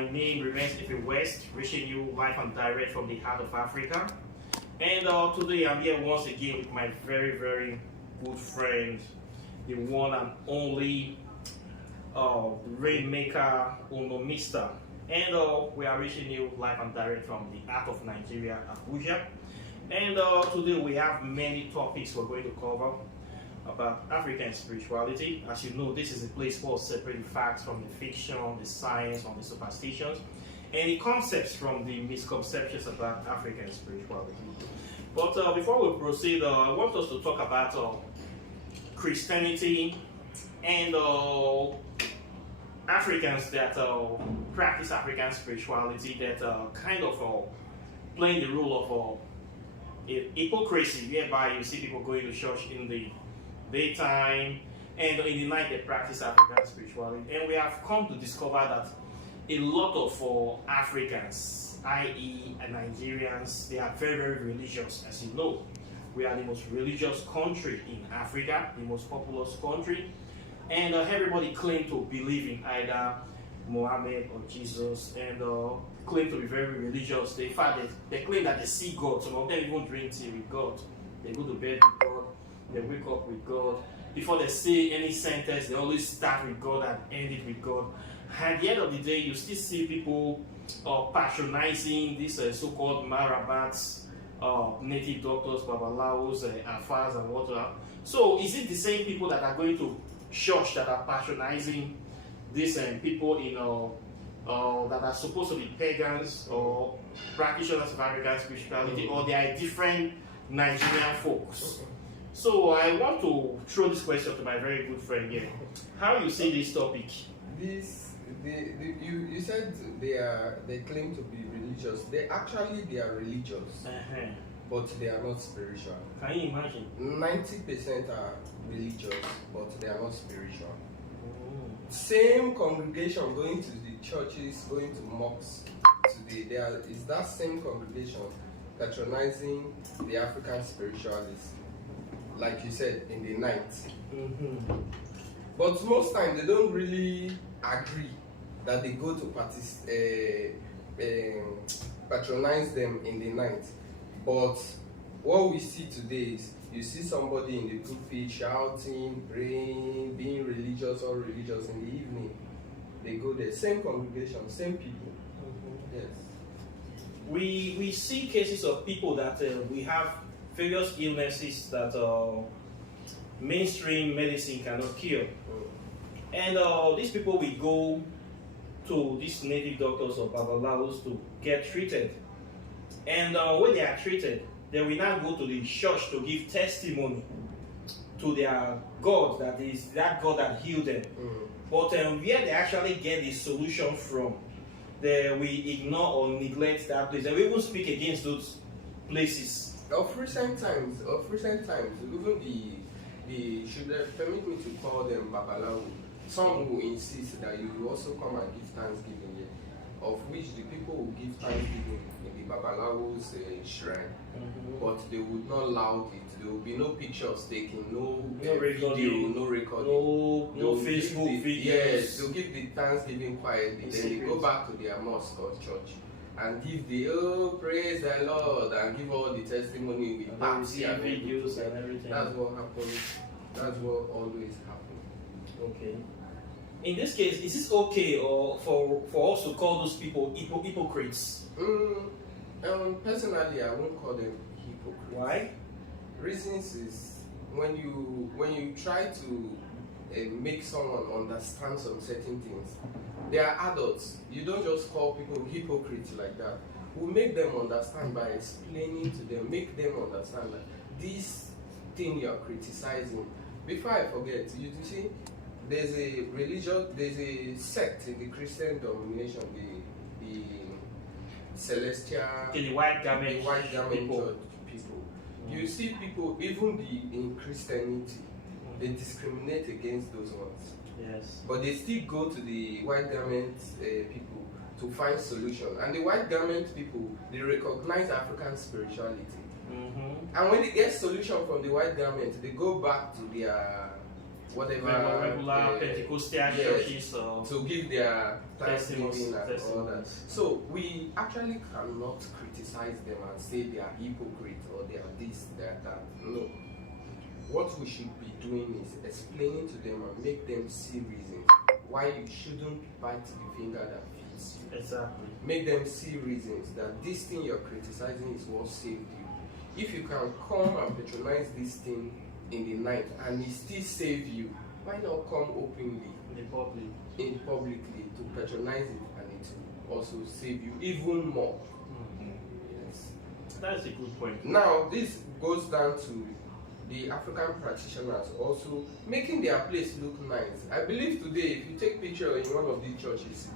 My name remains Ife West, reaching you live and direct from the heart of Africa. And today I'm here once again with my very, very good friend, the one and only rainmaker Onomister. And we are reaching you live and direct from the heart of Nigeria, Abuja. And today we have many topics we're going to cover about African spirituality. As you know, this is a place for separating facts from the fiction, the science, from the superstitions, and the concepts from the misconceptions about African spirituality. But before we proceed, I want us to talk about Christianity and Africans that practice African spirituality that kind of playing the role of hypocrisy, whereby you see people going to church in the daytime and in the night they practice African spirituality. And we have come to discover that a lot of Africans, i.e. Nigerians, they are very, very religious. As you know, we are the most religious country in Africa, the most populous country, and everybody claims to believe in either Muhammad or Jesus, and claim to be very religious. In fact, they claim that they see God. Some of them even drink tea with God. They go to bed with God. They wake up with God. Before they say any sentence, they always start with God and end it with God. At the end of the day, you still see people patronizing these so-called Marabats, native doctors, Babalawos, Afars, and whatnot. So, is it the same people that are going to church that are patronizing these people in that are supposed to be pagans or practitioners of African spirituality, or they are different Nigerian folks? So I want to throw this question to my very good friend here. How you see this topic? You said they claim to be religious. They are religious, but they are not spiritual. Can you imagine? 90% are religious, but they are not spiritual. Same congregation going to the churches, going to mosques today. Is that same congregation patronizing the African spiritualists, like you said, in the night. But most times they don't really agree that they go to patronize them in the night. But what we see today is you see somebody in the pulpit shouting, praying, being religious or religious in the evening. They go there, same congregation, same people. Yes. We see cases of people that we have various illnesses that mainstream medicine cannot cure. And these people will go to these native doctors or Babalawos to get treated. And when they are treated, they will now go to the church to give testimony to their God, that is that God that healed them. But where they actually get the solution from, they will ignore or neglect that place. They will even speak against those places. Of recent times, even the should permit me to call them Babalawo. Some who insist that you also come and give thanksgiving here, of which the people will give thanksgiving in the Babalawo's shrine, but they would not loud it. There will be no pictures taken, no video, no recording, no Facebook videos. Yes, they'll give the thanksgiving quietly. Then they go back to their mosque or church and give the praise the Lord and give all the testimony with party and videos and everything. That's what happens. That's what always happens. Okay. In this case, is this okay or for us to call those people hypocrites? Personally, I won't call them hypocrites. Why? Reasons is when you try to make someone understand some certain things. They are adults. You don't just call people hypocrites like that. We make them understand by explaining to them, make them understand that this thing you are criticizing. Before I forget, you see, there's a sect in the Christian denomination, the celestial, the white garment people. You see people, even in Christianity, they discriminate against those ones. Yes. But they still go to the white garment people to find solution. And the white garment people, they recognize African spirituality. And when they get solution from the white garment, they go back to their whatever regular Pentecostal yes, churches to give their thanksgiving and testimonies. all that. So we actually cannot criticize them and say they are hypocrites or they are this, they are that. No. What we should be doing is explaining to them and make them see reasons why you shouldn't bite the finger that feeds you. Exactly. Make them see reasons that this thing you're criticizing is what saved you. If you can come and patronize this thing in the night and it still save you, why not come openly publicly to patronize it and it will also save you even more? Yes. That's a good point. Now this goes down to the African practitioners also making their place look nice. I believe today if you take picture in one of the churches,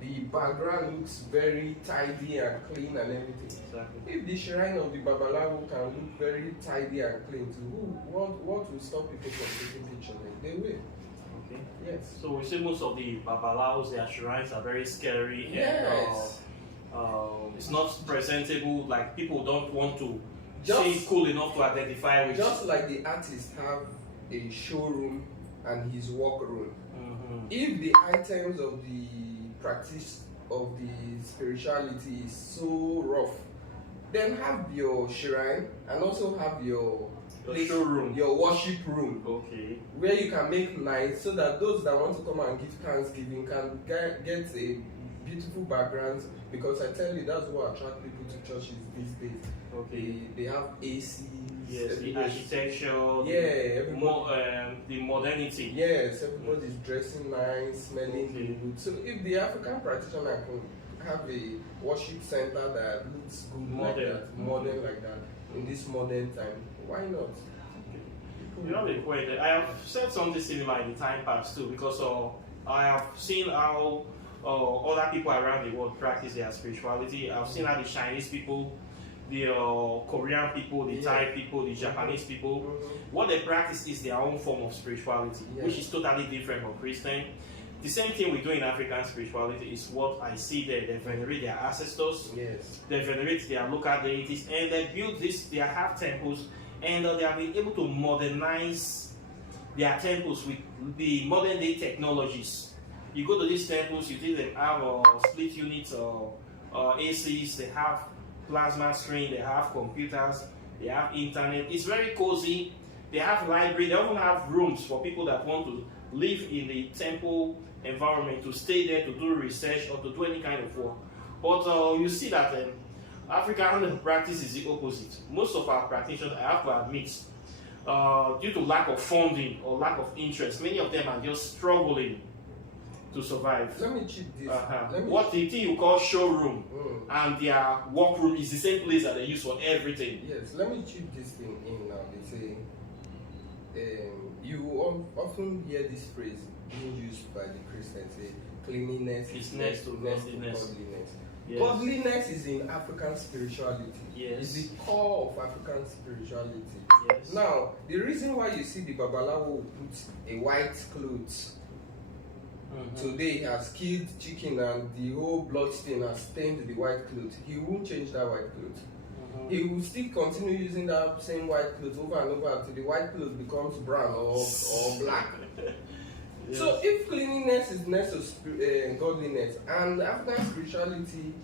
the background looks very tidy and clean and everything. Exactly. If the shrine of the Babalawo can look very tidy and clean too, what will stop people from taking pictures? They will. Okay. Yes. So we say most of the Babalaos, their shrines are very scary. Yes. And it's not presentable. Like people don't want to Just- see it cool enough to identify with. Just like the artists have a showroom and his workroom. Mhm. If the items of the practice of the spirituality is so rough, then have your shrine and also have your showroom, your worship room, okay, where you can make nice so that those that want to come and give thanksgiving can get a beautiful background. Because I tell you, that's what attracts people to churches these days. okay, They have AC. yes, the architecture, Yeah, the modernity. Yes, everybody's dressing nice, smelling Okay. good. So if the African practitioner can have a worship center that looks good like that, modern like that, in this modern time, why not? You have a point. I have said something similar in the time past too, because I have seen how other people around the world practice their spirituality. I've seen how the Chinese people, the Korean people, the Thai people, the Japanese people, what they practice is their own form of spirituality, which is totally different from Christian. The same thing we do in African spirituality is what I see there. They venerate their ancestors, they venerate their local deities, and they build this. They have temples, and they have been able to modernize their temples with the modern day technologies. You go to these temples, you see them have split units or ACs, they have plasma screen, they have computers, they have internet. It's very cozy. They have library. They often have rooms for people that want to live in the temple environment, to stay there to do research or to do any kind of work. But you see that African practice is the opposite. Most of our practitioners, I have to admit, due to lack of funding or lack of interest, many of them are just struggling to survive. Let me cheat this. What the thing you call showroom and their workroom is the same place that they use for everything. Yes, let me cheat this thing in now. They say, you often hear this phrase being used by the Christians, say, cleanliness is next to godliness. Yes. Godliness is in African spirituality. Yes. It's the core of African spirituality. Yes. Now, the reason why you see the Babalawo will put a white clothes today he has killed chicken and the whole blood stain has stained the white clothes, he won't change that white clothes. He will still continue using that same white clothes over and over until the white clothes becomes brown or black. Yes. So if cleanliness is next to godliness and African spirituality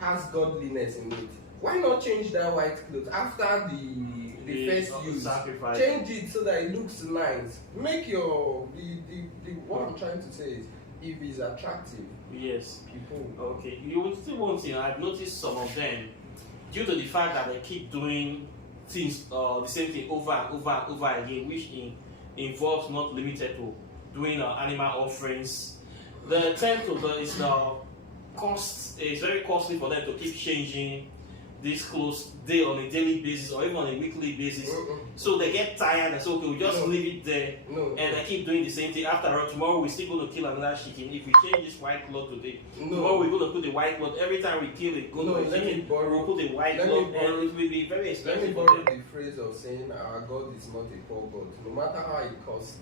has godliness in it, why not change that white clothes after the first use? Sacrifice. Change it so that it looks nice. Make your what I'm trying to say is, if it's attractive, yes, people. Okay, you will still want to. I've noticed some of them, due to the fact that they keep doing things, the same thing over and over and over again, which involves not limited to doing animal offerings. The temple is it's very costly for them to keep changing these clothes on a daily basis or even on a weekly basis. So they get tired and say, okay, we'll just leave it there. And they keep doing the same thing. After all, tomorrow we're still going to kill another chicken. If we change this white cloth today, tomorrow we're going to put the white cloth. Every time we kill it, we'll put the white cloth, and it will be very expensive. Let me borrow the phrase of saying our God is not a poor God. No matter how it costs,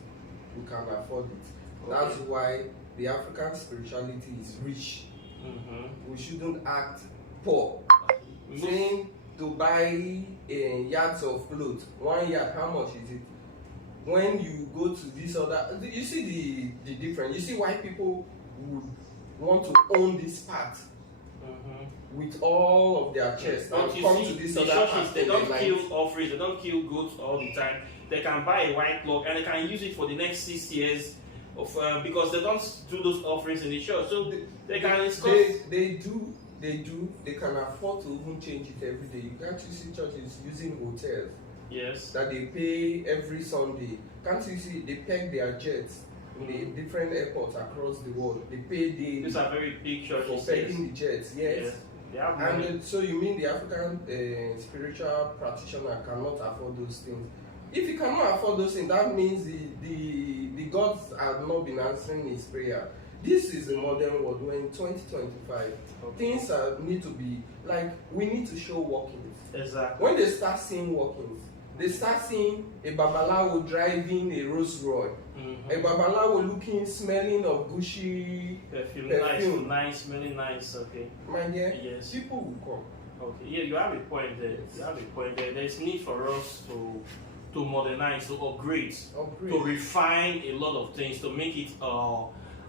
we can afford it. That's why the African spirituality is rich. We shouldn't act poor. Saying to buy yards of clothes, 1 yard, how much is it? when you go to this other, you see the difference. You see why people would want to own this part with all of their chests and come to this other part. They don't kill offerings, they don't kill goats all the time. They can buy a white cloth and they can use it for the next 6 years of because they don't do those offerings in the church. So they can they can afford to even change it every day. You can't see churches using hotels. Yes. That they pay every Sunday. Can't you see they peg their jets in the different airports across the world? They pay these are very big churches for pegging the jets. Yes. And so you mean the African spiritual practitioner cannot afford those things? If he cannot afford those things, that means the gods have not been answering his prayer. This is a modern world. We're in 2025. Things need to be like, we need to show workings. Exactly. When they start seeing workings, they start seeing a babalawo driving a Rolls Royce, a babalawo looking, smelling of Gucci perfume. Nice, smelling nice. Okay. My dear, yes. People will come. Okay. Yeah, you have a point there. You have a point there. There's need for us to modernize, to upgrade, to refine a lot of things, to make it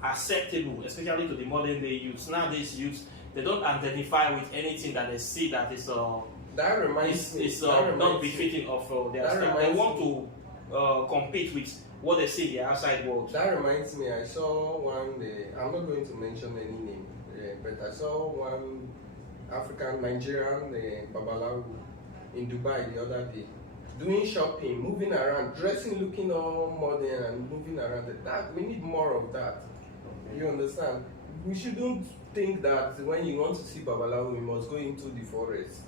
acceptable, especially to the modern day youths. Nowadays youths, they don't identify with anything that they see that is not befitting of their style. They want to compete with what they see in the outside world. That reminds me, I saw one day, I'm not going to mention any name, but I saw one African Nigerian babalawo in Dubai the other day, doing shopping, moving around, dressing, looking all modern and moving around. That we need more of that. You understand? We shouldn't think that when you want to see babalawo, you must go into the forest.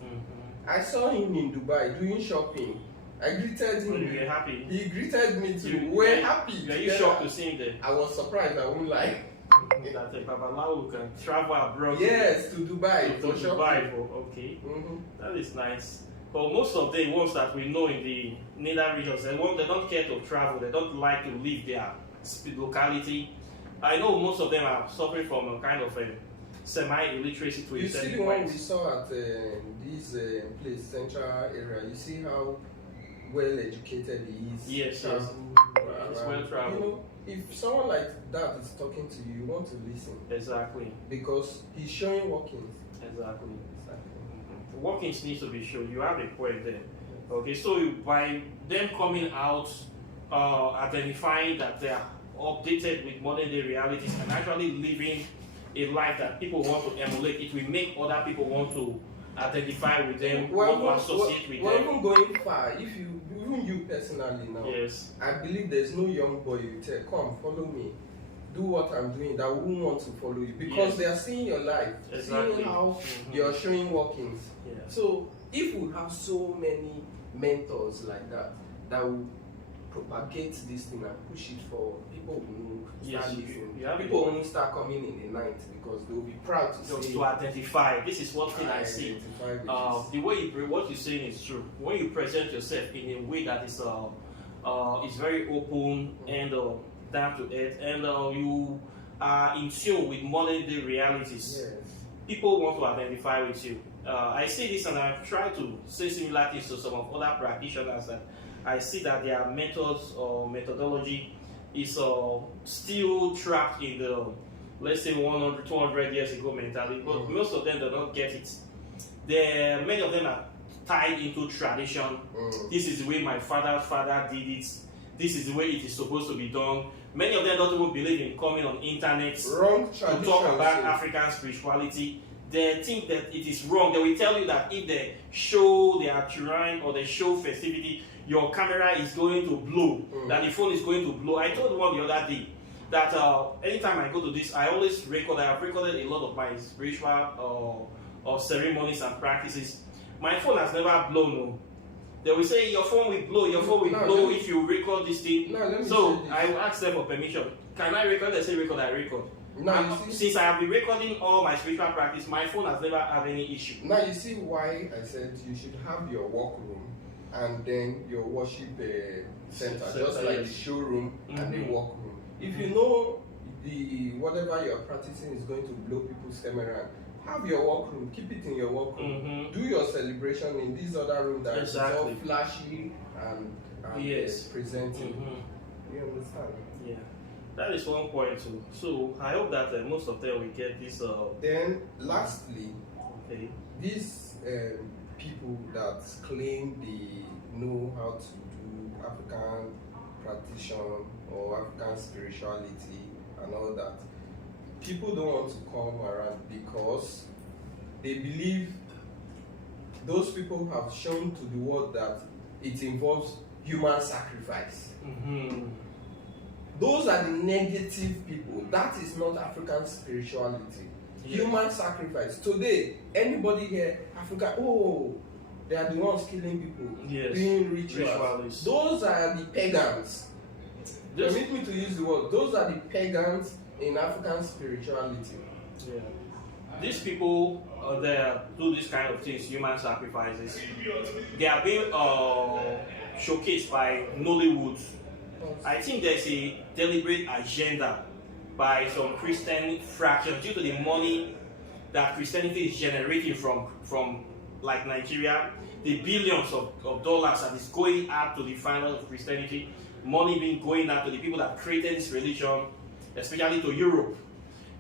I saw him in Dubai doing shopping. I greeted him. You were happy? He greeted me too. We're happy. Were you shocked to see him there? I was surprised, I won't lie. That a babalawo can travel abroad. Yes, to Dubai. To Dubai. Okay. That is nice. But most of the ones that we know in the nether regions, they don't care to travel. They don't like to leave their locality. I know most of them are suffering from a kind of a semi-illiteracy to You see the one we saw at this place, central area. You see how well educated he is. Yes, yes. It's well traveled. You know, if someone like that is talking to you, you want to listen. Exactly. Because he's showing workings. Exactly. Workings needs to be shown. You have a point there. Okay, so by them coming out, identifying that they are updated with modern day realities and actually living a life that people want to emulate, it will make other people want to identify with them, want to associate with them. We're even going far. If you, even you personally now, yes, I believe there's no young boy you tell, come follow me, do what I'm doing, that won't want to follow you because they are seeing your life, seeing how you're showing workings. So if we have so many mentors like that, that will propagate this thing and push it forward, people will start listening. People won't start coming in the night because they will be proud to say, to identify. This is one thing I see. The way what you're saying is true. When you present yourself in a way that is very open and down to earth, and you are in tune with modern day realities, people want to identify with you. I see this, and I try to say similar things to some of other practitioners that I see that their methods or methodology is still trapped in the, let's say, 100, 200 years ago mentality, but most of them do not get it. Many of them are tied into tradition. This is the way my father's father did it. This is the way it is supposed to be done. Many of them don't even believe in coming on internet to talk about African spirituality. They think that it is wrong. They will tell you that if they show their shrine or they show festivity, your camera is going to blow, that the phone is going to blow. I told one the other day that anytime I go to this, I always record. I have recorded a lot of my spiritual or ceremonies and practices. My phone has never blown. No. They will say your phone will blow. Your phone will blow if you record this thing. So I will ask them for permission. Can I record? They say record. I record. Since I have been recording all my spiritual practice, my phone has never had any issue. Now you see why I said you should have your workroom and then your worship center, just like the showroom and the workroom. If you know the whatever you're practicing is going to blow people's camera, have your workroom, keep it in your workroom. Do your celebration in this other room that is all flashy and and Yes. presenting. Mm-hmm. You understand? Yeah, that is one point too. So I hope that most of them will get this. Then, lastly, Okay. these people that claim they know how to do African practitioner or African spirituality and all that, people don't want to come around because they believe those people have shown to the world that it involves human sacrifice. Mm-hmm. Those are the negative people. That is not African spirituality. Yes. Human sacrifice. Today, anybody here, Africa, oh, they are the ones killing people, Yes. doing rituals. Ritualists. Those are the pagans. Permit me to use the word. Those are the pagans in African spirituality. Yeah. These people that do this kind of things, human sacrifices, they are being showcased by Nollywood. I think there's a deliberate agenda by some Christian fractions due to the money that Christianity is generating from like Nigeria, the billions of dollars that is going out to the final of Christianity, money being going out to the people that created this religion, especially to Europe.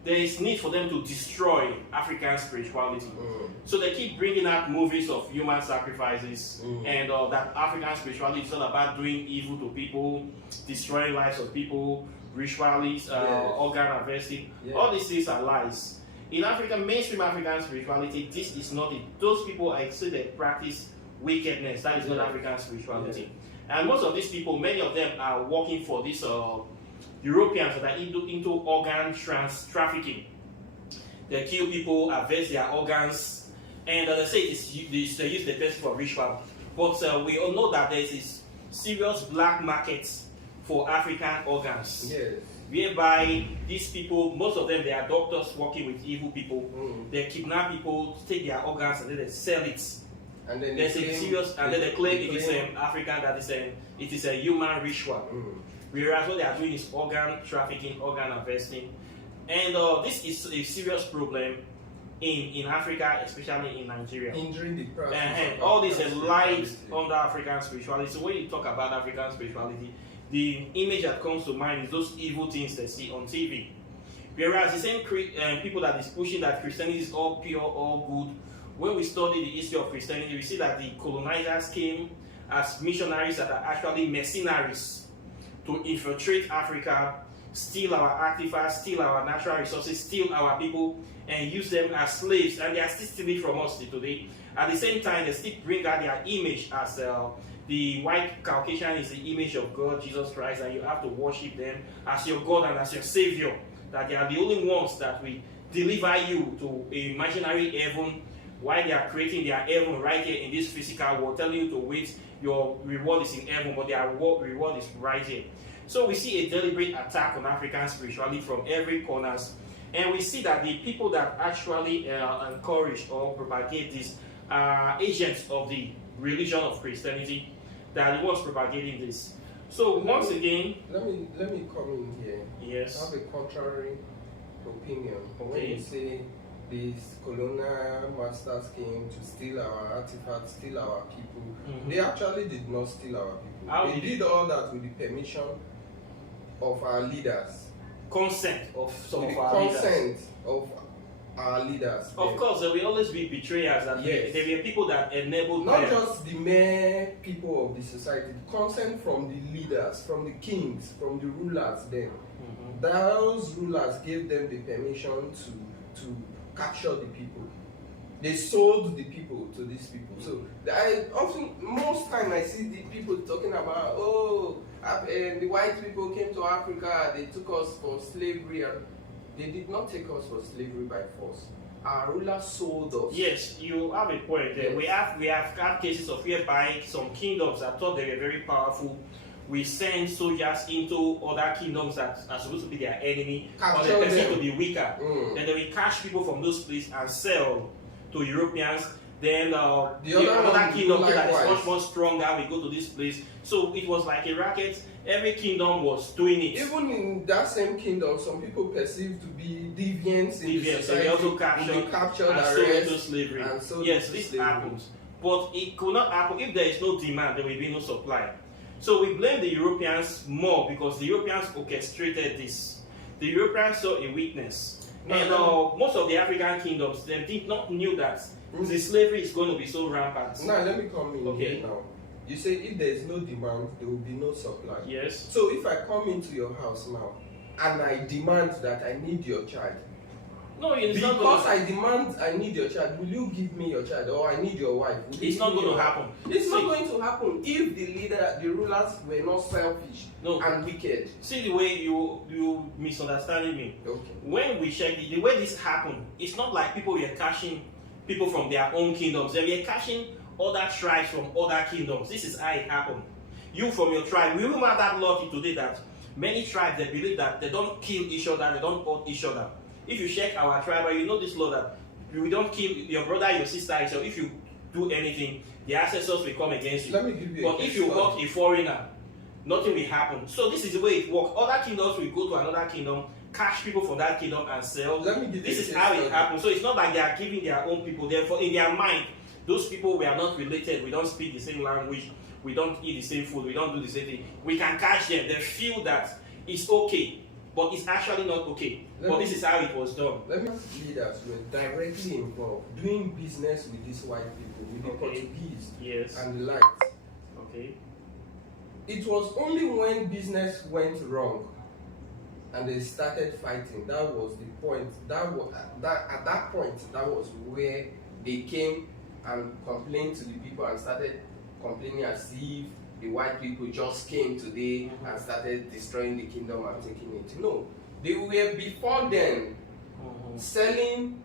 There is need for them to destroy African spirituality. So they keep bringing out movies of human sacrifices and that African spirituality is all about doing evil to people, destroying lives of people, ritualists, organ harvesting. Yes. All these things are lies. In Africa, mainstream African spirituality, this is not it. Those people, I say, they practice wickedness. That is not African spirituality. And most of these people, many of them are working for these Europeans that are into organ trafficking. They kill people, harvest their organs, and they say they use the person for ritual. But we all know that there is this serious black market for African organs. Yes. Whereby these people, most of them, they are doctors working with evil people. They kidnap people, take their organs, and then they sell it. And then There's a serious, and then they claim it is African, that it is a human ritual. Whereas what they are doing is organ trafficking, organ harvesting, and this is a serious problem in Africa, especially in Nigeria. Injuring the person. And all this is lies under African spirituality. So when you talk about African spirituality, the image that comes to mind is those evil things they see on TV. Whereas the same people that is pushing that Christianity is all pure, all good, when we study the history of Christianity, we see that the colonizers came as missionaries that are actually mercenaries to infiltrate Africa, steal our artifacts, steal our natural resources, steal our people, and use them as slaves. And they are still stealing from us today. At the same time, they still bring out their image as the white Caucasian is the image of God, Jesus Christ, and you have to worship them as your God and as your Savior. That they are the only ones that will deliver you to a imaginary heaven, while they are creating their heaven right here in this physical world, telling you to wait, your reward is in heaven, but their reward is right here. So we see a deliberate attack on African spirituality from every corners, and we see that the people that actually encourage or propagate this are agents of the religion of Christianity, that are the ones propagating this. So once again, let me come in here. Yes. I have a contrary opinion. Okay. When you say these colonial masters came to steal our artifacts, steal our people, they actually did not steal our people. They did all that with the permission of our leaders. Consent of some with of our leaders. Consent of our leaders. Of course, there will always be betrayers, and Yes. there were people that enabled not them. just the mere people of the society, consent from the leaders, from the kings, from the rulers then. Those rulers gave them the permission to capture the people. They sold the people to these people. So most time I see the people talking about, the white people came to Africa, they took us for slavery. And they did not take us for slavery by force. Our rulers sold us. Yes, you have a point there. Yes. We have had cases of whereby some kingdoms that thought they were very powerful, we send soldiers into other kingdoms that are supposed to be their enemy, or the person to be weaker. Then they will catch people from those places and sell to Europeans. Then the other kingdom that is much more stronger will go to this place. So it was like a racket. Every kingdom was doing it. Even in that same kingdom, some people perceived to be deviants in the society. They also captured and sold into slavery. And sold yes, into this slavery. happens. But it could not happen if there is no demand. There will be no supply. So we blame the Europeans more because the Europeans orchestrated this. The Europeans saw a weakness. And most of the African kingdoms, they did not knew that the slavery is going to be so rampant. Now let me come in here now. You say if there is no demand, there will be no supply. Yes. So if I come into your house now and I demand that I need your child, no, it's because not going to, I demand I need your child, will you give me your child, or I need your wife? It's not going to happen. It's not going to happen if the rulers were not selfish and wicked. See the way you misunderstanding me. Okay. When we check the way this happened, it's not like people were catching people from their own kingdoms. They were catching other tribes from other kingdoms. This is how it happened. You from your tribe, we will have that lucky today that many tribes, they believe that they don't kill each other, they don't hurt each other. If you check our tribe, you know this law that we don't kill your brother, your sister. So if you do anything, the ancestors will come against you. Let me give you but if you hurt a foreigner, nothing will happen. So this is the way it works. Other kingdoms will go to another kingdom, catch people from that kingdom and sell. This is how it happens. So it's not like they are giving their own people. Therefore, in their mind, those people we are not related. We don't speak the same language. We don't eat the same food. We don't do the same thing. We can catch them. They feel that it's okay, but it's actually not okay. This is how it was done. Let me leaders were directly involved doing business with these white people, with the Portuguese and the likes. Okay. It was only when business went wrong and they started fighting, that was the point. At that point, that was where they came and complained to the people and started complaining as if the white people just came today and started destroying the kingdom and taking it. No, they were before then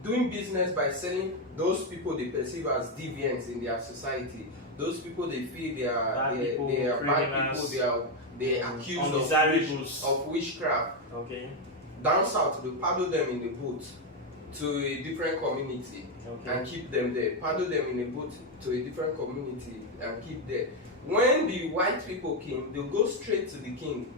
doing business by selling those people they perceive as deviants in their society. Those people they feel they are bad people, they are accused of witchcraft. Okay. Down south, they paddle them in a boat to a different community and keep them there. Paddle them in a boat to a different community and keep there. When the white people came, they'll go straight to the king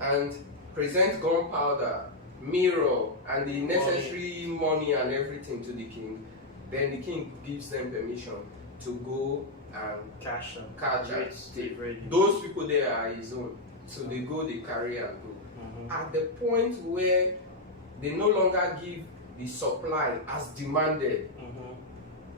and present gunpowder, mirror, and the necessary money and everything to the king. Then the king gives them permission to go and catch and take. Those people there are his own. So they go, they carry and go. At the point where they no longer give the supply as demanded,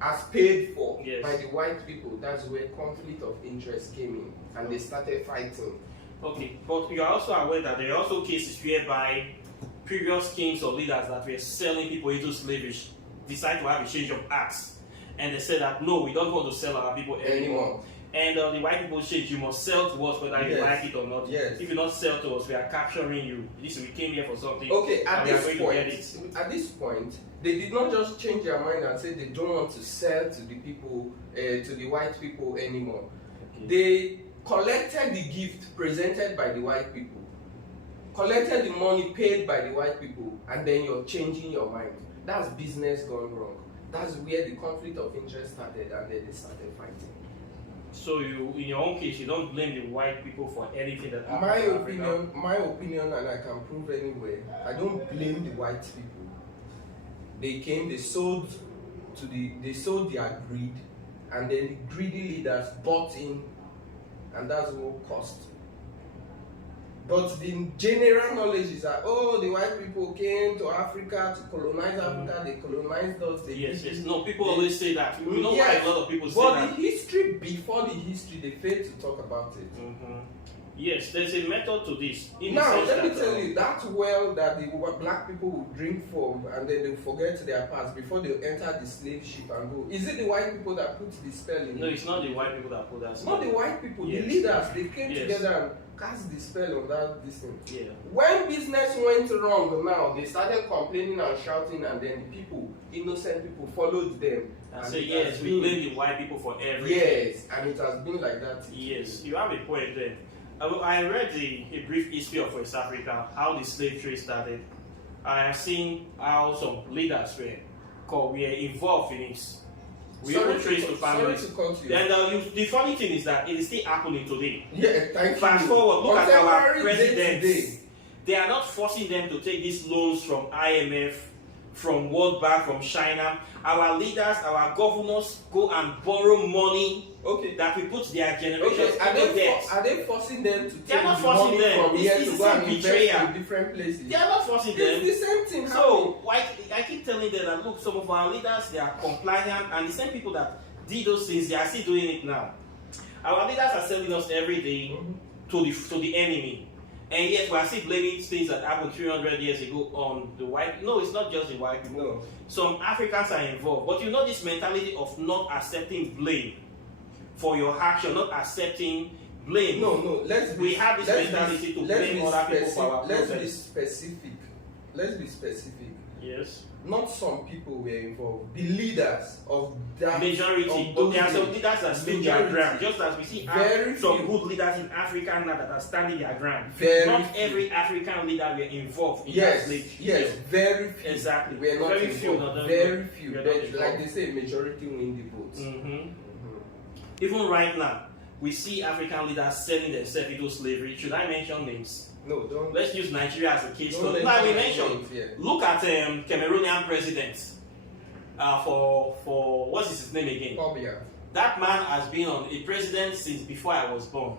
as paid for by the white people, that's where conflict of interest came in and they started fighting. Okay, but you are also aware that there are also cases whereby previous kings or leaders that were selling people into slavery decide to have a change of acts, and they say that no, we don't want to sell our people anymore. And the white people say you must sell to us whether you like it or not. If you don't sell to us, we are capturing you. We came here for something. Okay, at this point, they did not just change their mind and say they don't want to sell to the people, to the white people anymore. They collected the gift presented by the white people, collected the money paid by the white people, and then you're changing your mind. That's business gone wrong. That's where the conflict of interest started, and then they started fighting. So you, in your own case, you don't blame the white people for anything that happened. My opinion, and I can prove anywhere, I don't blame the white people. They came, they sold their greed, and then the greedy leaders bought in, and that's what cost. But the general knowledge is that the white people came to Africa to colonize Africa. They colonized us. No, people always say that. You know why a lot of people say that. But the history before the history, they failed to talk about it. Yes, there's a method to this. Now, let me tell you, that well that the black people will drink from and then they forget their past before they enter the slave ship and go. Is it the white people that put the spell in? No, it's not the white people that put that spell. Not the white people, the leaders. They came together and cast the spell on that this thing. When business went wrong now, they started complaining and shouting, and then the people, innocent people, followed them. And say, yes, we blame the white people for everything. Yes, and it has been like that. Yes, you have a point there. I read a brief history of West Africa, how the slave trade started. I have seen how some leaders were involved in it. We even trace to families. Sorry to cut you. And the funny thing is that it is still happening today. Thank you. Fast forward, look at our presidents. They are not forcing them to take these loans from IMF from World Bank, from China. Our leaders, our governors go and borrow money that we put their generations into debt. Are they forcing them to They are take not the forcing money them. from here to go and invest Betrayal. in different places? They are not forcing them. It's the same thing. So I keep telling them that look, some of our leaders, they are compliant, and the same people that did those things, they are still doing it now. Our leaders are selling us every day to the enemy. And yet we are still blaming things that happened 300 years ago on the white. No, it's not just the white people. No. Some Africans are involved. But you know this mentality of not accepting blame for your action, not accepting blame. No. We have this mentality to blame other people for our Let's problems. be specific. Let's be specific. Yes. Not some people were involved. The leaders of that Majority, but there are some leaders that stood their ground. Just as we see some good leaders in Africa now that are standing their ground. Not every African leader were involved in that slave. Yes, very few. Exactly. We are not Very involved. few. Very few. Like they say, majority win the votes. Even right now, we see African leaders selling themselves into slavery. Should I mention names? No, don't. Let's use Nigeria as a case study. Like we mentioned. Look at Cameroonian president for what is his name again? Pobia. That man has been on a president since before I was born.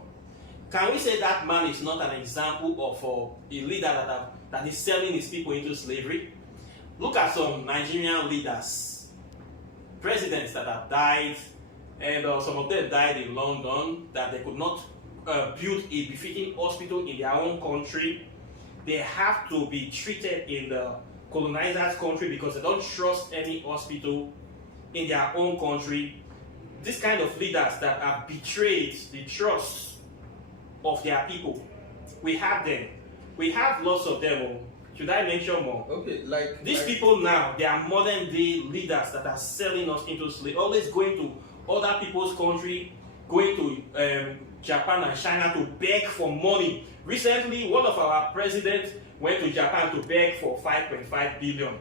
Can we say that man is not an example of a leader that is selling his people into slavery? Look at some Nigerian leaders, presidents that have died, and some of them died in London, that they could not build a befitting hospital in their own country. They have to be treated in the colonizers' country because they don't trust any hospital in their own country. This kind of leaders that have betrayed the trust of their people, we have them. We have lots of them. Should I mention more? Okay, these people now, they are modern day leaders that are selling us into slavery, always going to other people's country, going to Japan and China to beg for money. Recently, one of our presidents went to Japan to beg for 5.5 billion.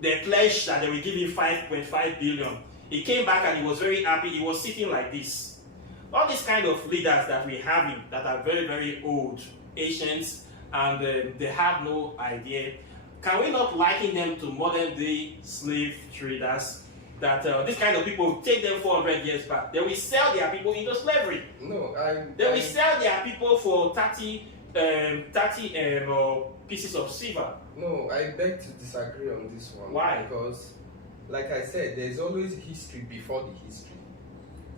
They pledged that they will give him 5.5 billion. He came back and he was very happy. He was sitting like this. All these kind of leaders that we have that are very, very old, ancient, and they have no idea. Can we not liken them to modern day slave traders? That this kind of people take them 400 years back. They will sell their people into slavery. No, they will sell their people for 30 pieces of silver. No, I beg to disagree on this one. Why? Because, like I said, there's always history before the history.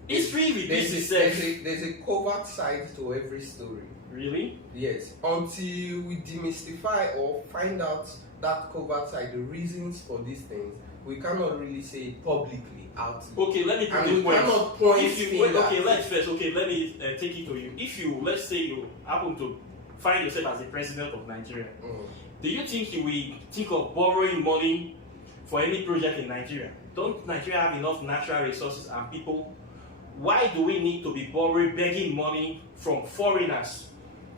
History repeats itself. There's a covert side to every story. Really? Yes. Until we demystify or find out that covert side, the reasons for these things, we cannot really say it publicly out. Okay, let me put the point. Cannot point let me take it to you. If you, let's say you happen to find yourself as the president of Nigeria, do you think you will think of borrowing money for any project in Nigeria? Don't Nigeria have enough natural resources and people? Why do we need to be begging money from foreigners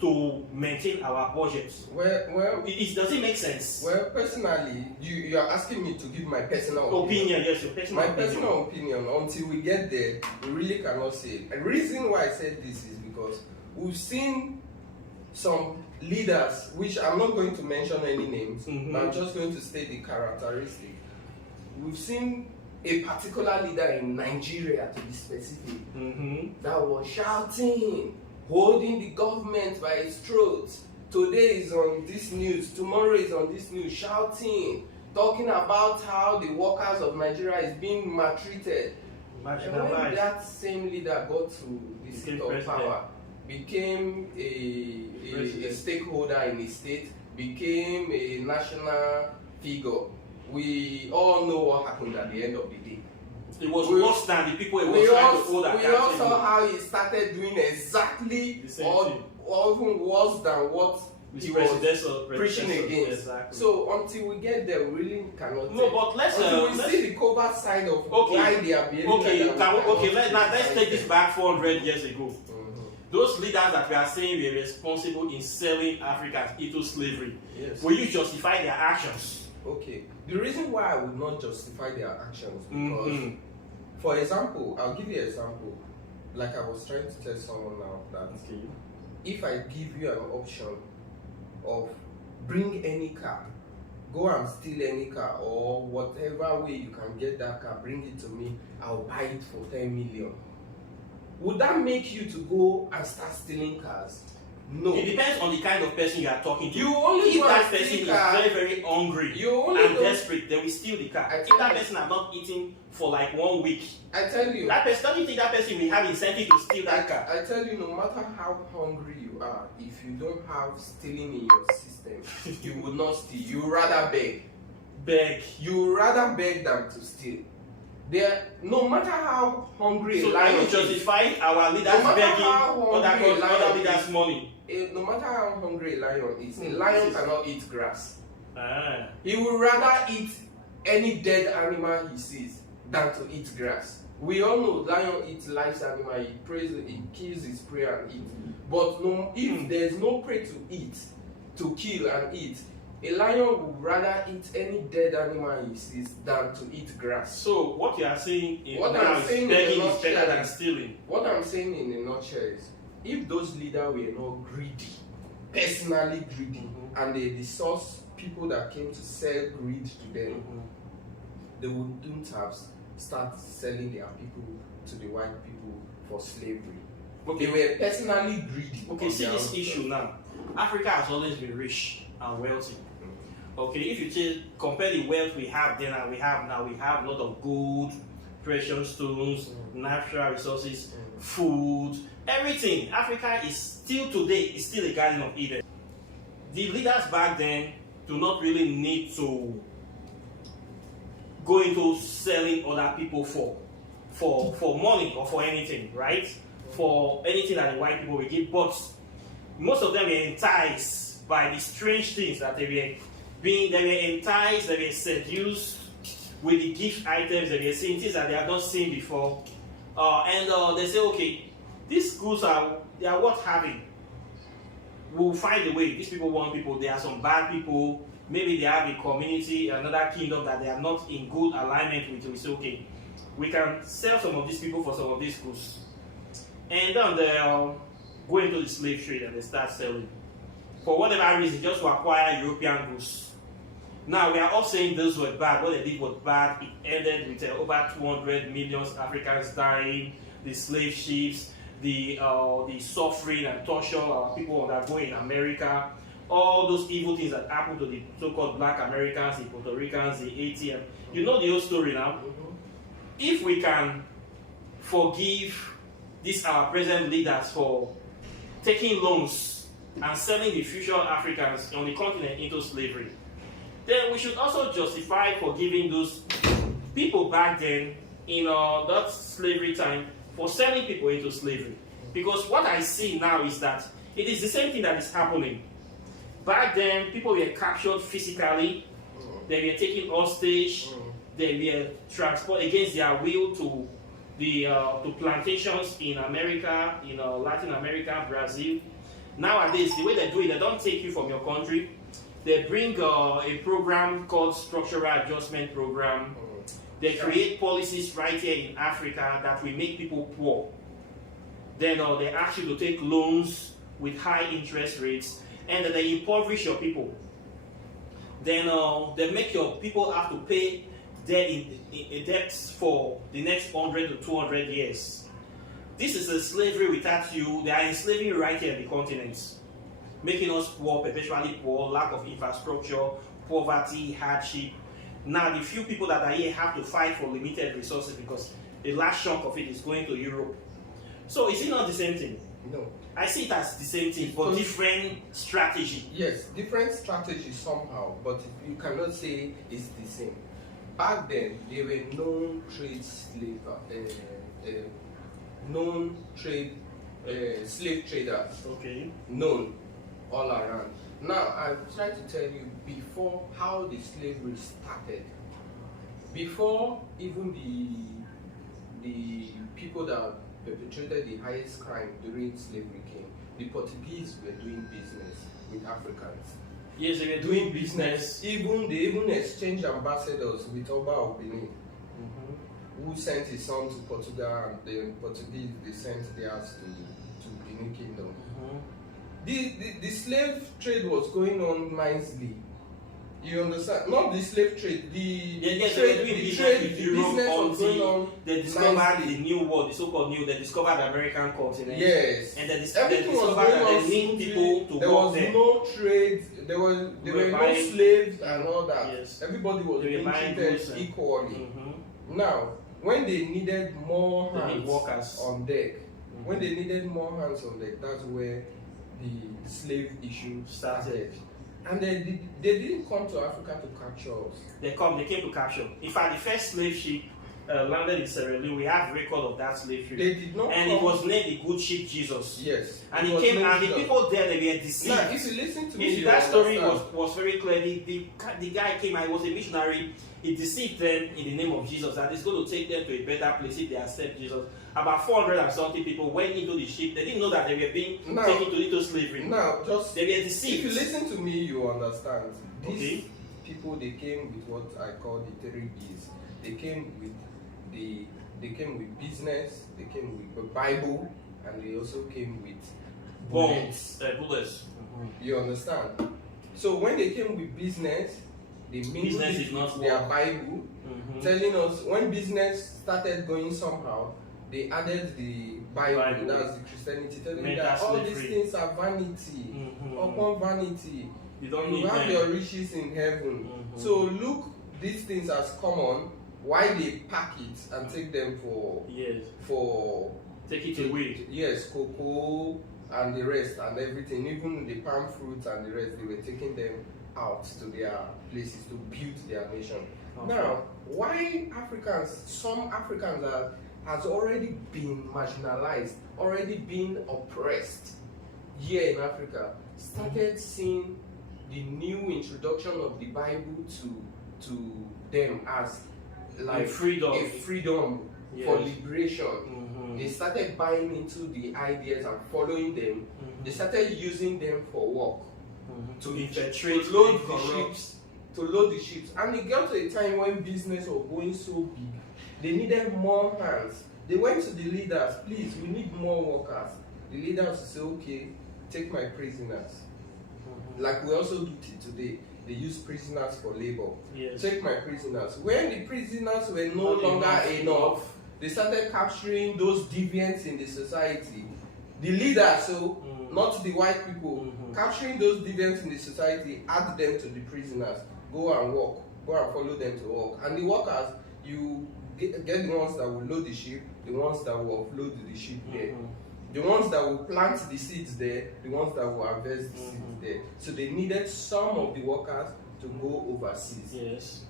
to maintain our budgets? Well, does it make sense? Well, personally, you are asking me to give my personal opinion. Yes, your personal opinion. My personal opinion. Until we get there, we really cannot say it. The reason why I said this is because we've seen some leaders, which I'm not going to mention any names, but I'm just going to state the characteristic. We've seen a particular leader in Nigeria, to be specific, that was shouting, holding the government by its throat. Today is on this news, tomorrow is on this news, shouting, talking about how the workers of Nigeria is being maltreated. And when that same leader got to the seat of power, became a stakeholder in the state, became a national figure, we all know what happened at the end of the day. It was worse than the people he was trying to hold accountable. We all saw how he started doing exactly or even worse than what he was preaching against. Exactly. So until we get there, we really cannot. No, but let's see the covert side of why they are behaving. Let's take this back 400 years ago. Those leaders that we are saying were responsible in selling Africans into slavery, will you justify their actions? Okay. The reason why I would not justify their actions because, for example, I'll give you an example. Like I was trying to tell someone now that if I give you an option of bring any car go and steal any car or whatever way you can get that car, bring it to me, I'll buy it for 10 million. Would that make you to go and start stealing cars? No. It depends on the kind of person you are talking to. You only if go that and person steal is car, very, very hungry you only and go, desperate, they will steal the car. If that person has not eaten for like 1 week, I tell you, that person, don't you think that person will have incentive to steal that car? I tell you, no matter how hungry you are, if you don't have stealing in your system, you will not steal. You rather beg. Beg. You rather beg than to steal. No matter how hungry so a lion you justify our leaders no begging other other leaders money. No matter how hungry a lion is, a lion cannot eat grass. Ah. He would rather eat any dead animal he sees than to eat grass. We all know lion eats live animal. He kills his prey and eat. But no, if there is no prey to eat, to kill and eat, a lion would rather eat any dead animal he sees than to eat grass. So what you are saying is begging is better than stealing. What I'm saying in a nutshell is, if those leaders were not greedy, personally greedy, and they source people that came to sell greed to them, they wouldn't have started selling their people to the white people for slavery. Okay. They were personally greedy. Okay, see this issue now. Africa has always been rich and wealthy. Okay, if you compare the wealth we have then and we have now, we have a lot of gold, precious stones, natural resources, food, everything. Africa is still a Garden of Eden. The leaders back then do not really need to go into selling other people for money or for anything, right? For anything that the white people will give, but most of them were enticed by the strange things that they were enticed, they were seduced with the gift items, they were seeing things that they have not seen before, and they say, okay, these goods they are worth having. We'll find a way. These people want people. There are some bad people. Maybe they have a community, another kingdom that they are not in good alignment with. We say, okay, we can sell some of these people for some of these goods, and then they go into the slave trade and they start selling for whatever reason, just to acquire European goods. Now we are all saying those were bad. What they did was bad. It ended with over 200 million Africans dying, the slave ships, the suffering and torture people undergoing in America, all those evil things that happened to the so-called black Americans, the Puerto Ricans, the ATM. You know the whole story now. If we can forgive these our present leaders for taking loans and selling the future Africans on the continent into slavery, then we should also justify forgiving those people back then in that slavery time for selling people into slavery. Because what I see now is that it is the same thing that is happening. Back then, people were captured physically, they were taken hostage, they were transported against their will to to plantations in America, in Latin America, Brazil. Nowadays, the way they do it, they don't take you from your country. They bring a program called Structural Adjustment Program. They create policies right here in Africa that will make people poor. Then they ask you to take loans with high interest rates, and they impoverish your people. Then they make your people have to pay debts for the next 100 to 200 years. This is a slavery without you. They are enslaving you right here in the continent, making us poor, perpetually poor, lack of infrastructure, poverty, hardship. Now the few people that are here have to fight for limited resources because the last chunk of it is going to Europe. So is it not the same thing? No. I see it as the same thing, but different strategy. Yes, different strategy somehow, but you cannot say it's the same. Back then, there were known trade slave, slave traders. Okay. Known all around. Now, I'm trying to tell you before how the slavery started. Before even the people that perpetrated the highest crime during slavery came, the Portuguese were doing business with Africans. Yes, they were doing business. They even exchanged ambassadors with Oba of Benin, who sent his son to Portugal, and the Portuguese they sent theirs to Benin Kingdom. The slave trade was going on nicely. You understand? Not the slave trade, the They trade, were doing the business trade, with the Europe business was going until on. they discovered nicely. the new world, the so-called new. They discovered the American continent. Yes. And they Everything was discovered going that on they need smoothly. people to There work was there. no trade. There were no buying- slaves and all that. Yes. Everybody was They were being buying treated goods and- equally. Mhm. Now, when they needed more They need hands workers. on deck, when they needed more hands on deck, that's where the slave issue started. And they didn't come to Africa to capture us. They came to capture. In fact, the first slave ship landed in Sierra Leone. We have record of that slave ship. They did not And come. it was named the good ship Jesus. Yes. And it was came, named and the Jesus. people there, they were deceived. Now, if you listen to me, Yes, you that story understand. was very clear. The guy came and he was a missionary. He deceived them in the name of Jesus that he's going to take them to a better place if they accept Jesus. About 400 and something people went into the ship. They didn't know that they were being taken to into slavery. Now, just they were deceived. if you listen to me, you understand. These Okay. people, they came with what I call the 3 B's. They came with business. They came with the Bible, and they also came with Bombs, bullets. You understand? So when they came with business, they mingled Business it is not with their war. Bible, telling us when business started going somehow, they added the Bible. That's the Christianity, telling me that all these things are vanity, upon vanity. You don't You need have them. your riches in heaven. So look these things as common. Why they pack it and take them Yes. for Take it away. yes, cocoa and the rest and everything, even the palm fruits and the rest, they were taking them out to their places to build their nation. Okay. Now, why some Africans has already been marginalized, already been oppressed here in Africa, started seeing the new introduction of the Bible to them as like A freedom. For Yes. liberation. They started buying into the ideas and following them. They started using them for work To infiltrate, to load and the corrupt. ships, and it got to a time when business was going so big, they needed more hands. They went to the leaders, please, we need more workers. The leaders say, okay, take my prisoners. Like we also do today, they use prisoners for labor. Yes. Take my prisoners. When the prisoners were no Not longer enough. enough, they started capturing those deviants in the society. The leaders, so not the white people, capturing those deviants in the society, add them to the prisoners. Go and work. Go and follow them to work. And the workers, you get the ones that will load the ship, the ones that will offload the ship there. The ones that will plant the seeds there, the ones that will harvest the seeds there. So they needed some of the workers to go overseas. Yes.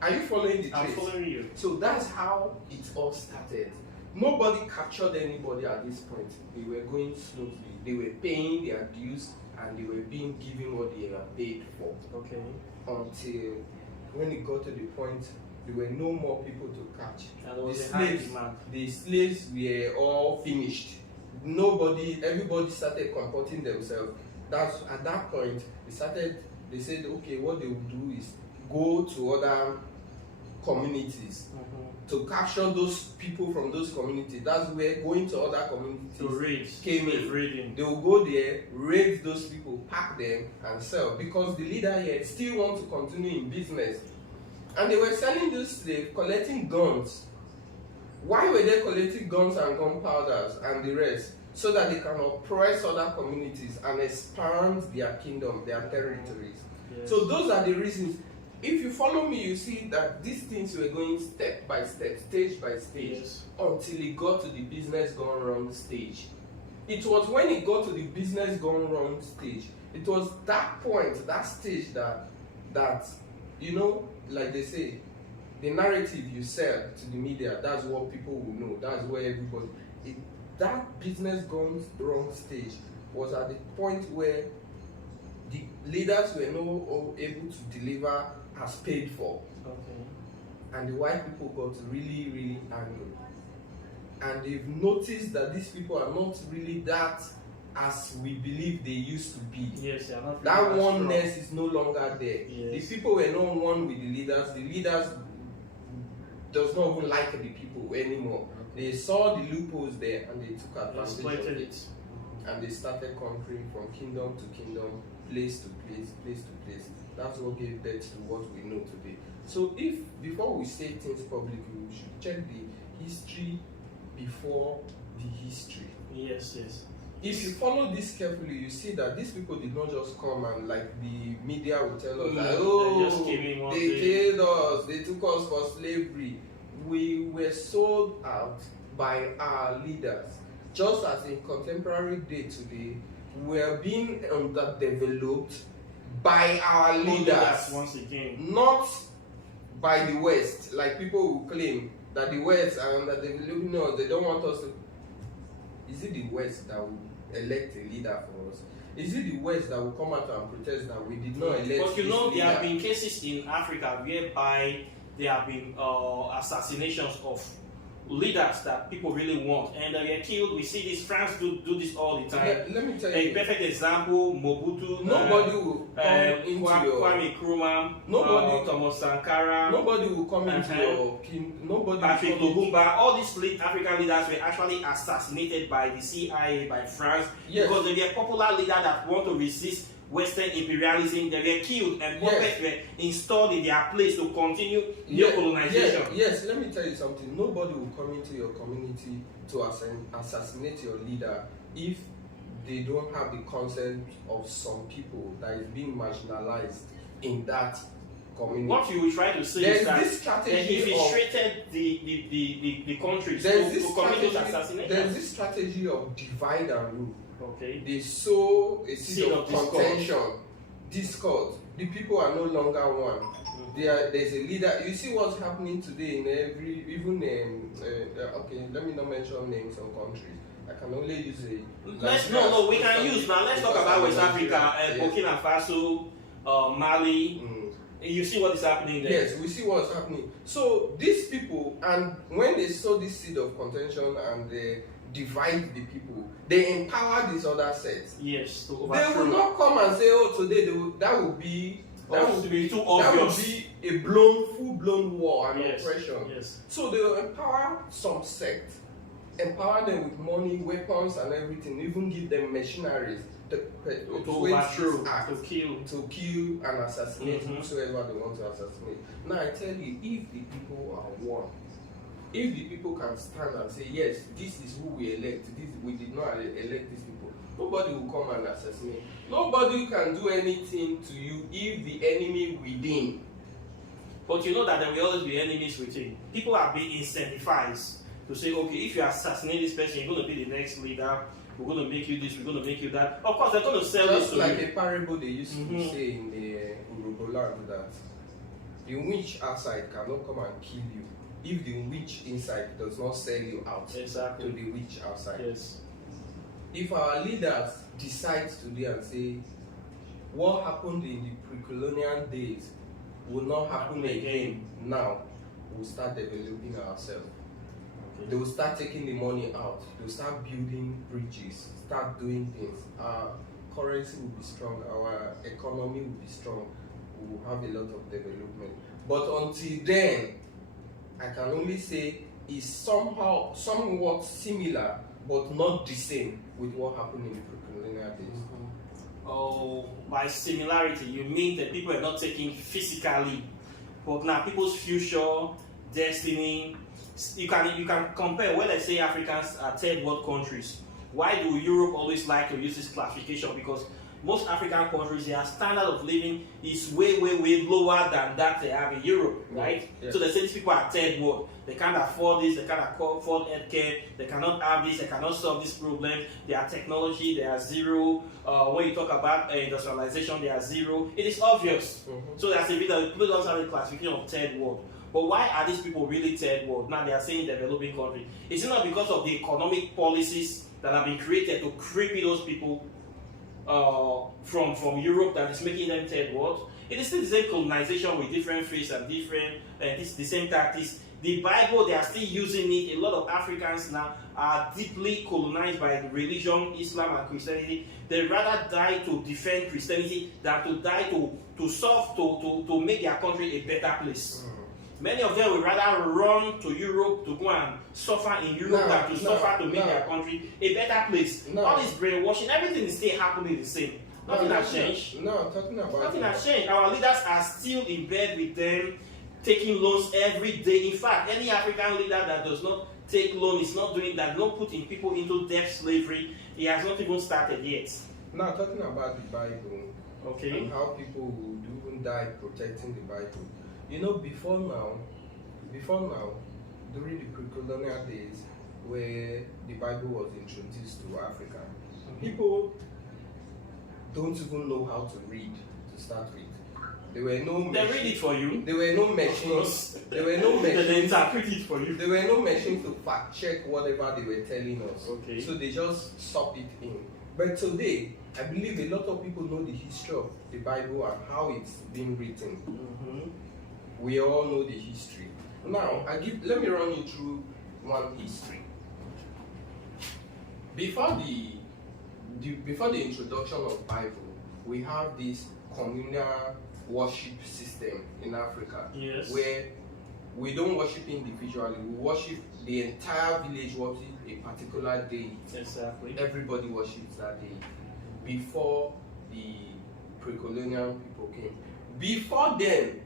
Are you following the I'm trace? following you. So that's how it all started. Nobody captured anybody at this point. They were going smoothly. They were paying their dues and they were being given what they were paid for. Okay. Until when it got to the point there were no more people to catch. And there was The a high slaves, demand. the slaves were all finished. Everybody started comporting themselves. That's at that point they said, okay, what they will do is go to other communities to capture those people from those communities. That's where going to other communities To raid. came in. Raiding. They will go there, raid those people, pack them and sell, because the leader here still wants to continue in business. And they were selling those slaves, collecting guns. Why were they collecting guns and gunpowders and the rest? So that they can oppress other communities and expand their kingdom, their territories. Yes. So those are the reasons. If you follow me, you see that these things were going step by step, stage by stage, Yes. until it got to the business gone wrong stage. It was when it got to the business gone wrong stage, it was that point, that stage that you know, like they say, the narrative you sell to the media, that's what people will know. That's where everybody. That business gone wrong stage was at the point where the leaders were not able to deliver as paid for. Okay. And the white people got really, really angry. And they've noticed that these people are not really that as we believe they used to be. Yes, they are not. That really oneness is no longer there. Yes. The people were not one with the leaders. The leaders does not even like the people anymore. They saw the loopholes there and they took advantage of Exploited it. it. And they started conquering from kingdom to kingdom, place to place, place to place. That's what gave birth to what we know today. So if before we say things publicly, we should check the history before the history. Yes, yes. If you follow this carefully, you see that these people did not just come and like the media will tell us that, they killed us, they took us for slavery. We were sold out by our leaders. Just as in contemporary day today, we are being underdeveloped by our leaders. Once again. Not by the West, like people who claim that the West are underdeveloping us, they don't want us to. Is it the West that will elect a leader for us? Is it the West that will come out and protest that we did not elect? But you know, there have been cases in Africa whereby there have been assassinations of leaders that people really want, and they were killed. We see this. France do this all the time. Let me tell you. A perfect example: Mobutu. Nobody will come into your. Kwame Nkrumah. Nobody. Thomas Sankara. Nobody will come into your. Nobody. Patrick Lumumba. All these African leaders were actually assassinated by the CIA, by France, because they were popular leaders that want to resist Western imperialism. They were killed, and puppets were installed in their place to continue neo-colonization. Yes, let me tell you something. Nobody will come into your community to assassinate your leader if they don't have the consent of some people that is being marginalized in that community. What you will try to say is that they infiltrated the country to commit those assassinations. There's this strategy of divide and rule. Okay. They sow a seed of contention, discord. The people are no longer one. There's a leader. You see what's happening today in okay, let me not mention names of countries. I can only use we can use now. Let's talk about West Africa, Burkina Faso, Mali. You see what is happening there. Yes, we see what's happening. So these people, and when they sow this seed of contention and they divide the people, they empower these other sets. Yes, to overthrow. They will not come and say, "Oh, today that would be too obvious. That would be a full-blown war and oppression." Yes. So they will empower some sect, empower them with money, weapons, and everything. Even give them machineries to overthrow, to kill, and assassinate whosoever they want to assassinate. Now I tell you, if the people are one. If the people can stand and say, yes, this is who we elect, we did not elect these people, nobody will come and assassinate. Nobody can do anything to you if the enemy within. But you know that there will always be enemies within. People are being incentivized to say, okay, if you assassinate this person, you're going to be the next leader, we're going to make you this, we're going to make you that. Of course, they're going to sell this to you. Just like a parable they used to say in the Urobo land, that the witch outside cannot come and kill you if the witch inside does not sell you out to the witch outside. Yes. If our leaders decide today and say, what happened in the pre-colonial days will not happen again now, we'll start developing ourselves. Okay. They will start taking the money out. They will start building bridges, start doing things. Our currency will be strong, our economy will be strong, we will have a lot of development. But until then, I can only say is somewhat similar, but not the same with what happened in the pre-colonial days. Oh, by similarity, you mean that people are not taking physically, but now people's future, destiny. You can compare. When I say Africans are third world countries, why do Europe always like to use this classification? Because most African countries, their standard of living is way lower than that they have in Europe, right? Yeah. So they say these people are third world. They can't afford this, they can't afford healthcare, they cannot have this, they cannot solve this problem. Their technology, they are zero. When you talk about industrialization, they are zero. It is obvious. So that's a bit of people don't have a classification of third world. But why are these people really third world? Now they are saying developing country. Is it not because of the economic policies that have been created to cripple those people from Europe that is making them third world? It is still the same colonization with different faiths and different the same tactics. The Bible, they are still using it. A lot of Africans now are deeply colonized by the religion, Islam and Christianity. They rather die to defend Christianity than to die to make their country a better place. Many of them would rather run to Europe to go and suffer in Europe than to suffer to make their country a better place. All this brainwashing, everything is still happening the same. Nothing has changed. No, talking about Nothing has changed. Our leaders are still in bed with them, taking loans every day. In fact, any African leader that does not take loan is not doing that, not putting people into debt slavery. He has not even started yet. Now, talking about the Bible, okay, and how people would even die protecting the Bible. You know, before now, during the pre-colonial days, where the Bible was introduced to Africa, people don't even know how to read to start with. There were no they read it for you. There were no machines. There were no machines. They interpret it for you. There were no machines to fact check whatever they were telling us. Okay. So they just stop it in. But today, I believe a lot of people know the history of the Bible and how it's been written. We all know the history. Now, let me run you through one history. Before the introduction of Bible, we have this communal worship system in Africa. Yes. Where we don't worship individually, we worship the entire village worship a particular deity. Exactly. Everybody worships that day. Before the pre-colonial people came. Before then,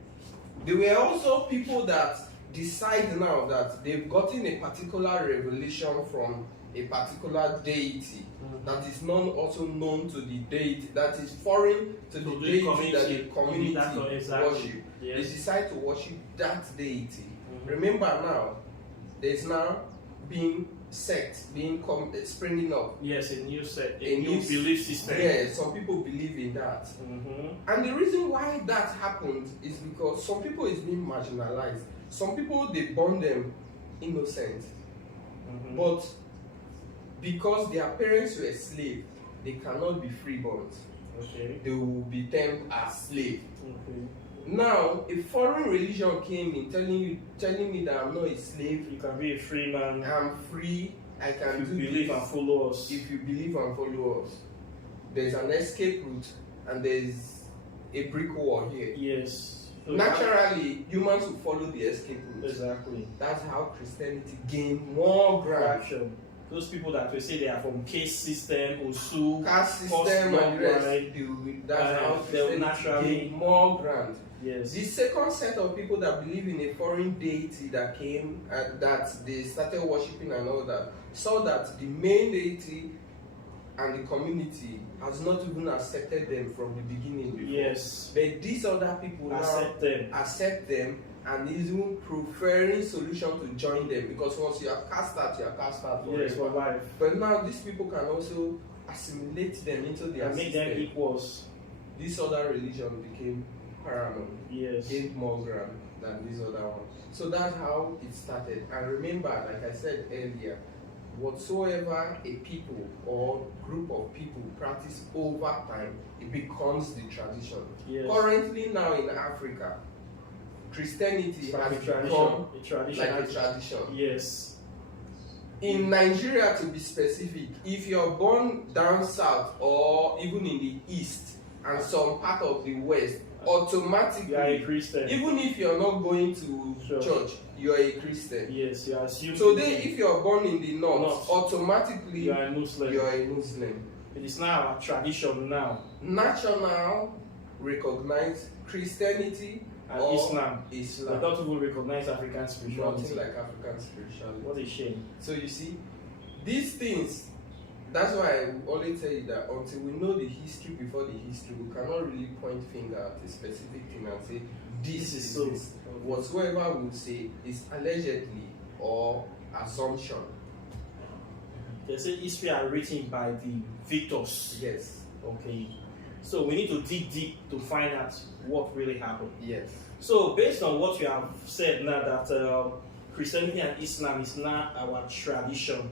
there were also people that decide now that they've gotten a particular revelation from a particular deity that is also known to the deity, that is foreign to the deity that the community worship. Yes. They decide to worship that deity. Remember now, there's now being sects springing up. Yes, a new sect, a new belief system. Yeah, some people believe in that. And the reason why that happened is because some people is being marginalized. Some people, they born them innocent. But because their parents were slaves, they cannot be freeborn. Okay. They will be termed as slaves. Now, a foreign religion came in telling me that I'm not a slave. You can be a free man. I'm free. I can if do you believe this. And follow us. If you believe and follow us, there's an escape route and there's a brick wall here. Yes. So naturally, humans will follow the escape route. Exactly. That's how Christianity gained more ground. Those people that we say they are from caste system, Osu, caste system, and the rest, that's how Christianity naturally gained more ground. Yes. The second set of people that believe in a foreign deity that came and that they started worshipping and all that, saw that the main deity and the community has not even accepted them from the beginning before. Yes. But these other people accept them and is even preferring solution to join them, because once you are cast out, you are cast out forever. Yes, for life. But now these people can also assimilate them into their and make system. them equals. This other religion became paramount. Yes. Gained more ground than this other one. So that's how it started. And remember, like I said earlier, whatsoever a people or group of people practice over time, it becomes the tradition. Yes. Currently now in Africa, Christianity has become like a tradition. Yes. In Nigeria, to be specific, if you're born down south or even in the east and some part of the west, automatically you are a Christian. Even if you're not going to church, you are a Christian. Yes, you are assumed. Today, if you are born in the north, automatically you are a Muslim. You are a Muslim. It is now our tradition now. National recognize Christianity and or Islam. We don't even recognize African spirituality. Nothing like African spirituality. What a shame. So you see, these things, that's why I always tell you that until we know the history before the history, we cannot really point finger at a specific thing and say, this is so. This. Whatsoever we say is allegedly or assumption. They say history are written by the victors. Yes. Okay. So we need to dig deep to find out what really happened. Yes. So based on what you have said now, that Christianity and Islam is now our tradition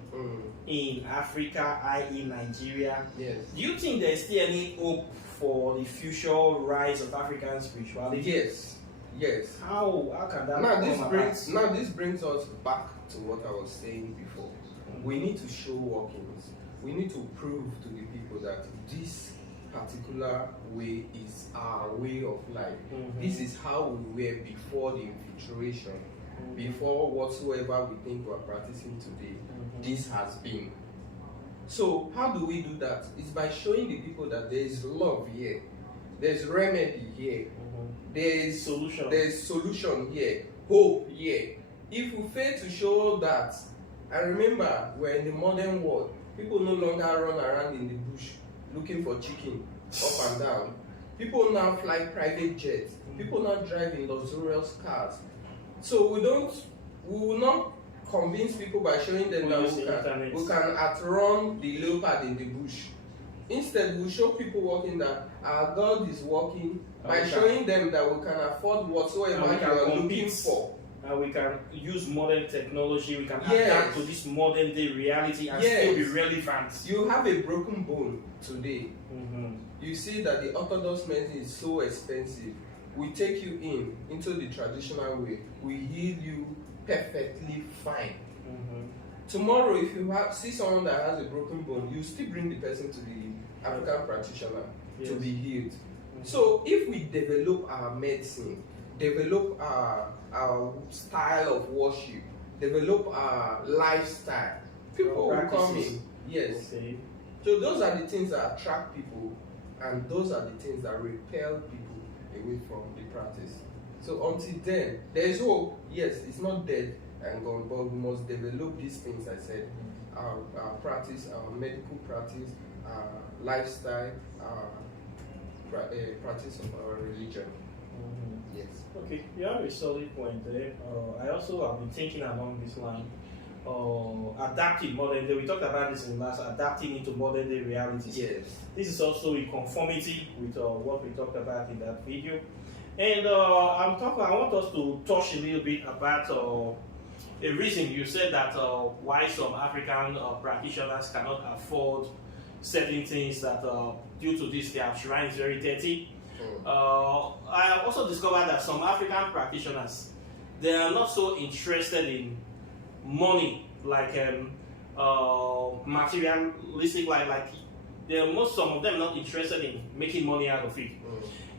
in Africa, i.e. Nigeria. Yes. Do you think there is still any hope for the future rise of African spirituality? Yes. Yes. How can that this brings us back to what I was saying before. We need to show workings. We need to prove to the people that this particular way is our way of life. This is how we were before the infiltration, before whatsoever we think we are practicing today. This has been. So how do we do that? It's by showing the people that there is love here, there's remedy here, there's solution here, hope here. If we fail to show that, and remember, we're in the modern world, people no longer run around in the bush looking for chicken up and down. People now fly private jets. People now drive in luxurious cars. So we will not convince people by showing them that we can outrun the leopard in the bush. Instead, we show people working that our God is working by showing them that we can afford whatsoever you are looking for. And we can use modern technology, we can adapt to this modern day reality and still be relevant. You have a broken bone today. You see that the orthodox medicine is so expensive. We take you into the traditional way. We heal you perfectly fine. Tomorrow, if you see someone that has a broken bone, you still bring the person to the African practitioner to be healed. So if we develop our medicine, develop our style of worship, develop our lifestyle, people will come in. Yes. Okay. So those are the things that attract people, and those are the things that repel people away from the practice. So until then, there is hope. Yes, it's not dead and gone, but we must develop these things I said. Our practice, our medical practice, our lifestyle, our practice of our religion. Yes. Okay, you have a solid point there. I also have been thinking along this line. Adapting modern day. We talked about this in the last, adapting into modern day realities. Yes. This is also in conformity with what we talked about in that video. And I want us to touch a little bit about a reason you said that why some African practitioners cannot afford certain things that due to this their shrine is very dirty. I also discovered that some African practitioners, they are not so interested in money, like materialistic, like some of them not interested in making money out of it.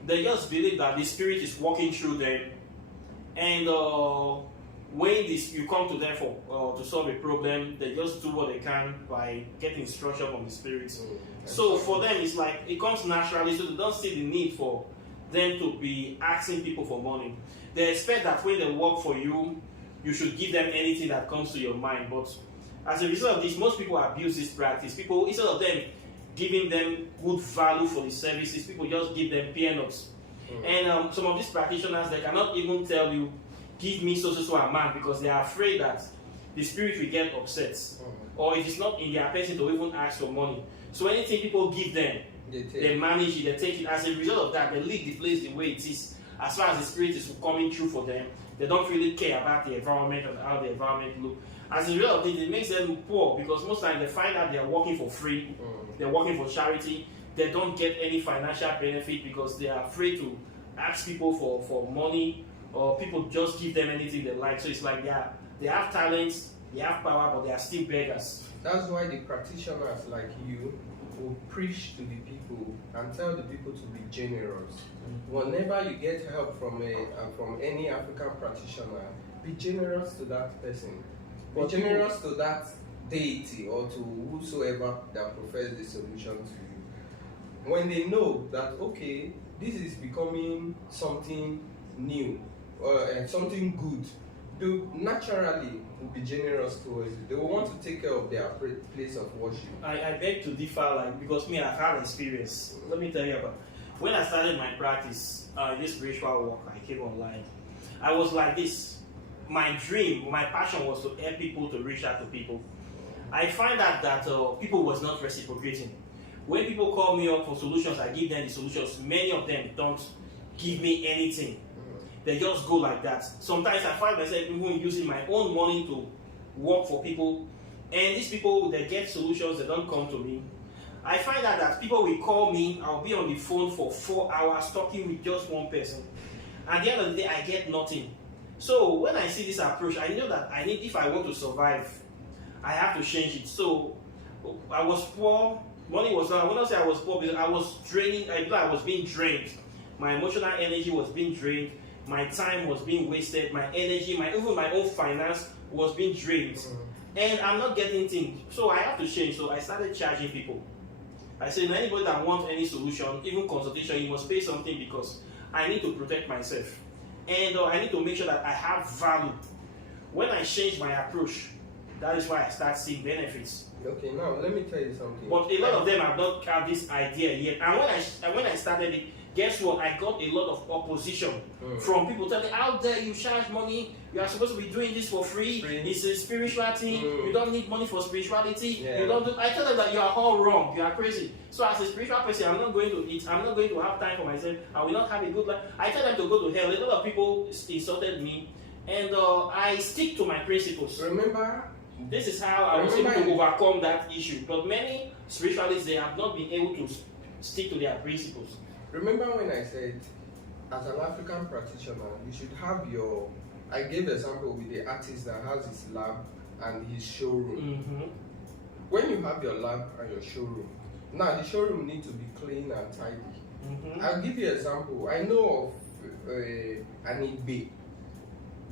They just believe that the spirit is working through them, and when you come to them for to solve a problem, they just do what they can by getting instruction from the spirit. So for them, it's like it comes naturally, so they don't see the need for them to be asking people for money. They expect that when they work for you, you should give them anything that comes to your mind. But as a result of this, most people abuse this practice. People, instead of them giving them good value for the services, people just give them peanuts. And some of these practitioners, they cannot even tell you, give me so amount, because they are afraid that the spirit will get upset. Or it is not in their person to even ask for money. So anything people give them, they manage it, they take it. As a result of that, they leave the place the way it is. As far as the spirit is coming through for them, they don't really care about the environment and how the environment looks. As a result of this, it makes them poor, because most times they find out they are working for free, they're working for charity, they don't get any financial benefit because they are afraid to ask people for money, or people just give them anything they like. So it's like they have talents, they have power, but they are still beggars. That's why the practitioners like you will preach to the people and tell the people to be generous. Whenever you get help from any African practitioner, be generous to that person. Be generous to that deity or to whosoever that professes the solution to you. When they know that, okay, this is becoming something new or something good, they naturally will be generous towards you. They will want to take care of their place of worship. I beg to differ, because I've had experience. Let me tell you about when I started my practice, this spiritual work. I came online. I was like this. My dream, my passion was to help people, to reach out to people. I find out that people was not reciprocating. When people call me up for solutions, I give them the solutions. Many of them don't give me anything. They just go like that. Sometimes I find myself even using my own money to work for people. And these people, they get solutions, they don't come to me. I find out that people will call me, I'll be on the phone for 4 hours talking with just one person. At the end of the day, I get nothing. So when I see this approach, I know that if I want to survive, I have to change it. So I was poor. Money was not. When I say I was poor, because I was draining. I was being drained. My emotional energy was being drained. My time was being wasted. My energy, even my own finance was being drained. and I'm not getting things. So I have to change. So I started charging people. I said, anybody that wants any solution, even consultation, you must pay something because I need to protect myself. And I need to make sure that I have value. When I change my approach, that is why I start seeing benefits. Okay, now let me tell you something. But a lot of them have not had this idea yet. And when I started it, guess what? I got a lot of opposition from people telling, how dare you charge money? You are supposed to be doing this for free. It's a spiritual thing. You don't need money for spirituality. Yeah. You don't do. I tell them that you are all wrong. You are crazy. So as a spiritual person, I'm not going to eat. I'm not going to have time for myself. I will not have a good life. I tell them to go to hell. A lot of people insulted me, and I stick to my principles. Remember, this is how I was able to overcome that issue. But many spiritualists, they have not been able to stick to their principles. remember when I said, as an African practitioner, you should have your. I gave the example with the artist that has his lab and his showroom. When you have your lab and your showroom, now the showroom needs to be clean and tidy. I'll give you an example. I know of an Igbe,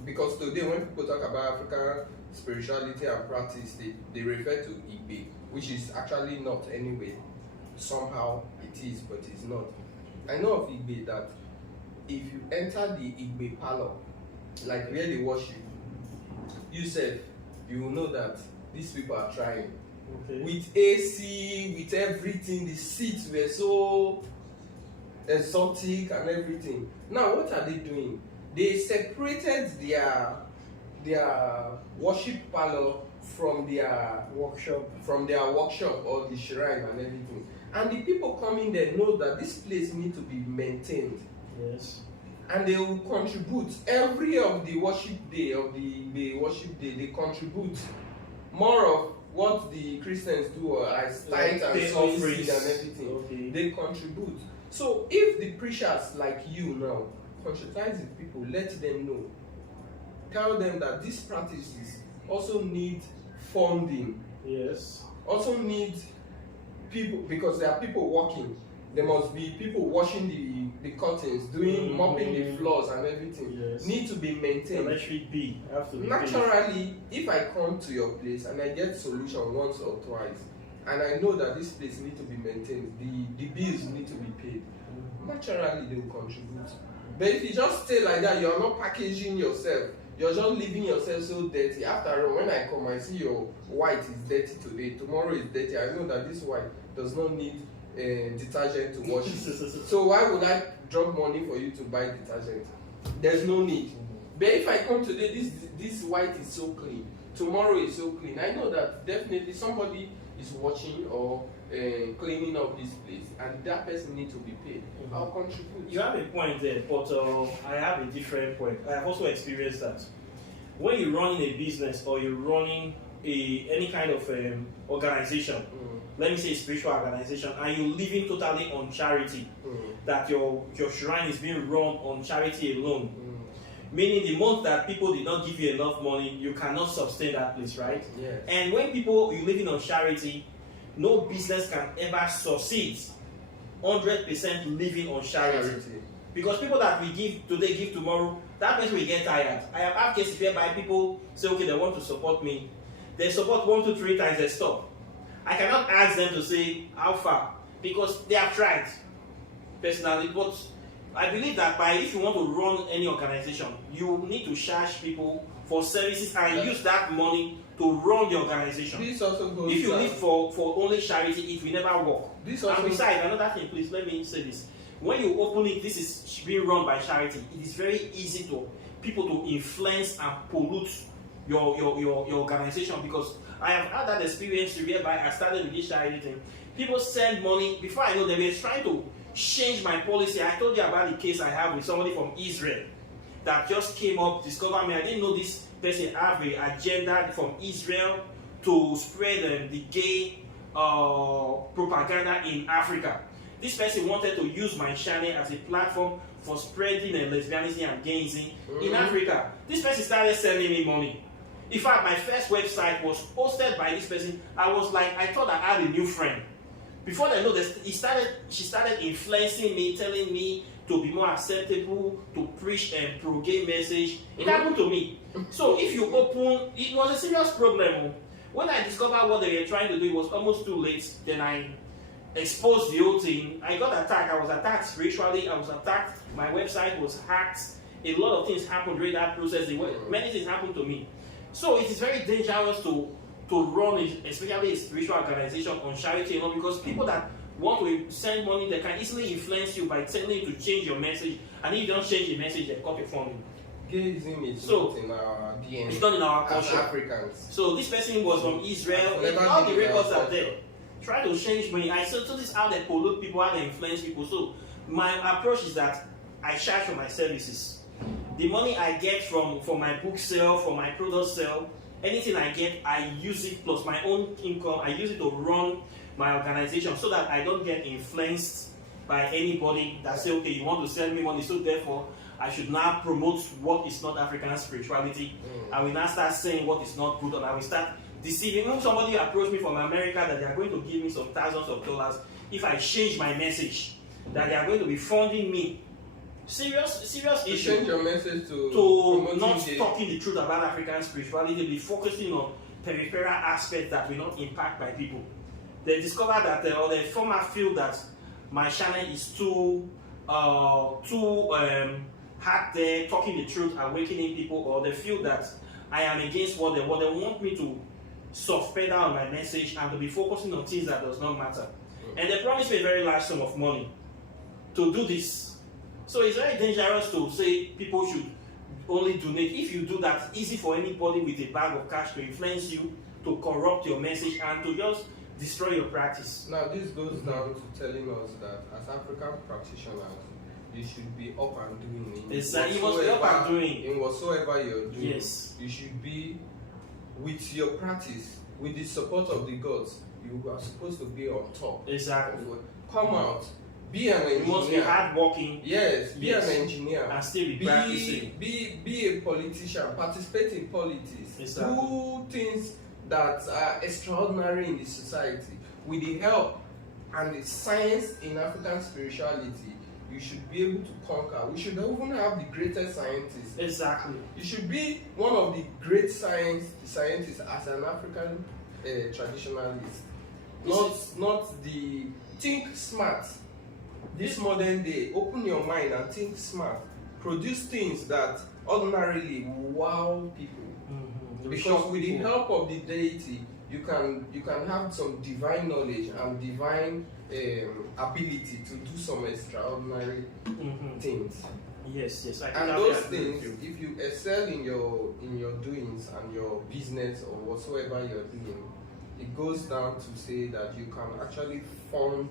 because today when people talk about African spirituality and practice, they refer to Igbe, which is actually not anyway. Somehow it is, but it's not. I know of Igbe that if you enter the Igbe parlor, like where they worship, you said, you will know that these people are trying. With AC, with everything, the seats were so exotic and everything. Now, what are they doing? They separated their worship parlor from their workshop, or the shrine and everything. And the people coming there know that this place needs to be maintained. Yes. And they will contribute every of the worship day they contribute more of what the Christians do as tithe and sowing seed and everything. They contribute. So if the preachers like you now conscientize the people, let them know. Tell them that these practices also need funding. Yes. Also need people, because there are people working. There must be people washing the curtains, mopping the floors and everything. Yes. Need to be maintained. Naturally, if I come to your place and I get solution once or twice, and I know that this place needs to be maintained, the bills need to be paid, naturally they will contribute. But if you just stay like that, you're not packaging yourself, you're just leaving yourself so dirty. After all, when I come, I see your white is dirty today, tomorrow is dirty. I know that this white does not need detergent to wash it. So why would I drop money for you to buy detergent? There's no need. But if I come today, this white is so clean, tomorrow is so clean, I know that definitely somebody is watching or cleaning up this place, and that person needs to be paid. I'll contribute. You have a point there, but I have a different point. I have also experienced that. When you're running a business or you're running any kind of organization, let me say a spiritual organization, and you're living totally on charity, that your shrine is being run on charity alone, meaning the month that people did not give you enough money, you cannot sustain that place, right? Yes. And when you're living on charity, no business can ever succeed 100% living on charity. Because people that we give today, give tomorrow, that person will get tired. I have had cases whereby people say, okay, they want to support me. They support 1, 2, 3 times, they stop. I cannot ask them to say how far, because they have tried personally. But I believe that if you want to run any organization, you need to charge people for services and use that money to run the organization. This also goes if you live for only charity, it will never work. And besides, another thing, please let me say this. When you open it, this is being run by charity. It is very easy to people to influence and pollute your organization, because I have had that experience whereby I started with this charity thing. People send money, before I know they were trying to change my policy. I told you about the case I have with somebody from Israel that just came up, discovered me. I didn't know this person have an agenda from Israel to spread the gay propaganda in Africa. This person wanted to use my channel as a platform for spreading lesbianism and gayism in Africa. This person started sending me money. In fact, my first website was hosted by this person. I thought I had a new friend. Before I know this, she started influencing me, telling me to be more acceptable, to preach and pro-gay message. It happened to me. So if you open, it was a serious problem. when I discovered what they were trying to do, it was almost too late. Then I exposed the whole thing. I got attacked. I was attacked spiritually. I was attacked. My website was hacked. A lot of things happened during that process. Many things happened to me. So it is very dangerous to run, especially a spiritual organization, on charity, because people that want to send money, they can easily influence you by telling you to change your message, and if you don't change the message, they cut you from you. Gayism is not in our DNA. It's not in our culture. Africans. So this person was from Israel. All the records are there. Try to change money. So this is how they pollute people, how they influence people. So my approach is that I charge for my services. The money I get from my book sale, from my product sale, anything I get, I use it plus my own income. I use it to run my organization so that I don't get influenced by anybody that say, okay, you want to sell me money, so therefore I should now promote what is not African spirituality. I will now start saying what is not good, and I will start deceiving. When somebody approach me from America that they are going to give me some thousands of dollars if I change my message, that they are going to be funding me. Serious issue. Change your message to not talking the truth about African spirituality, be focusing on peripheral aspects that will not impact my people. They discover that, or the former feel that my channel is too hard there, talking the truth, awakening people, or they feel that I am against what they want. They want me to soft pedal on my message and to be focusing on things that does not matter. And they promise me a very large sum of money to do this. So it's very dangerous to say people should only donate. If you do that, it's easy for anybody with a bag of cash to influence you, to corrupt your message, and to just destroy your practice. Now this goes down to telling us that as African practitioners, you should be up and doing you must be up and doing in whatsoever you're doing. Yes. You should be with your practice, with the support of the gods. You are supposed to be on top. Exactly. Come out. Be an engineer. You must be hardworking. Yes, be an engineer. And still be practicing. Be a politician. Participate in politics. Exactly. Do things that are extraordinary in the society. With the help and the science in African spirituality, you should be able to conquer. We should even have the greatest scientists. Exactly. You should be one of the great scientists as an African traditionalist. Not the think smart. This modern day, open your mind and think smart. Produce things that ordinarily wow people. Because with the help of the deity, you can have some divine knowledge and divine ability to do some extraordinary things. Yes. And those things, if you excel in your doings and your business or whatsoever you're doing, it goes down to say that you can actually fund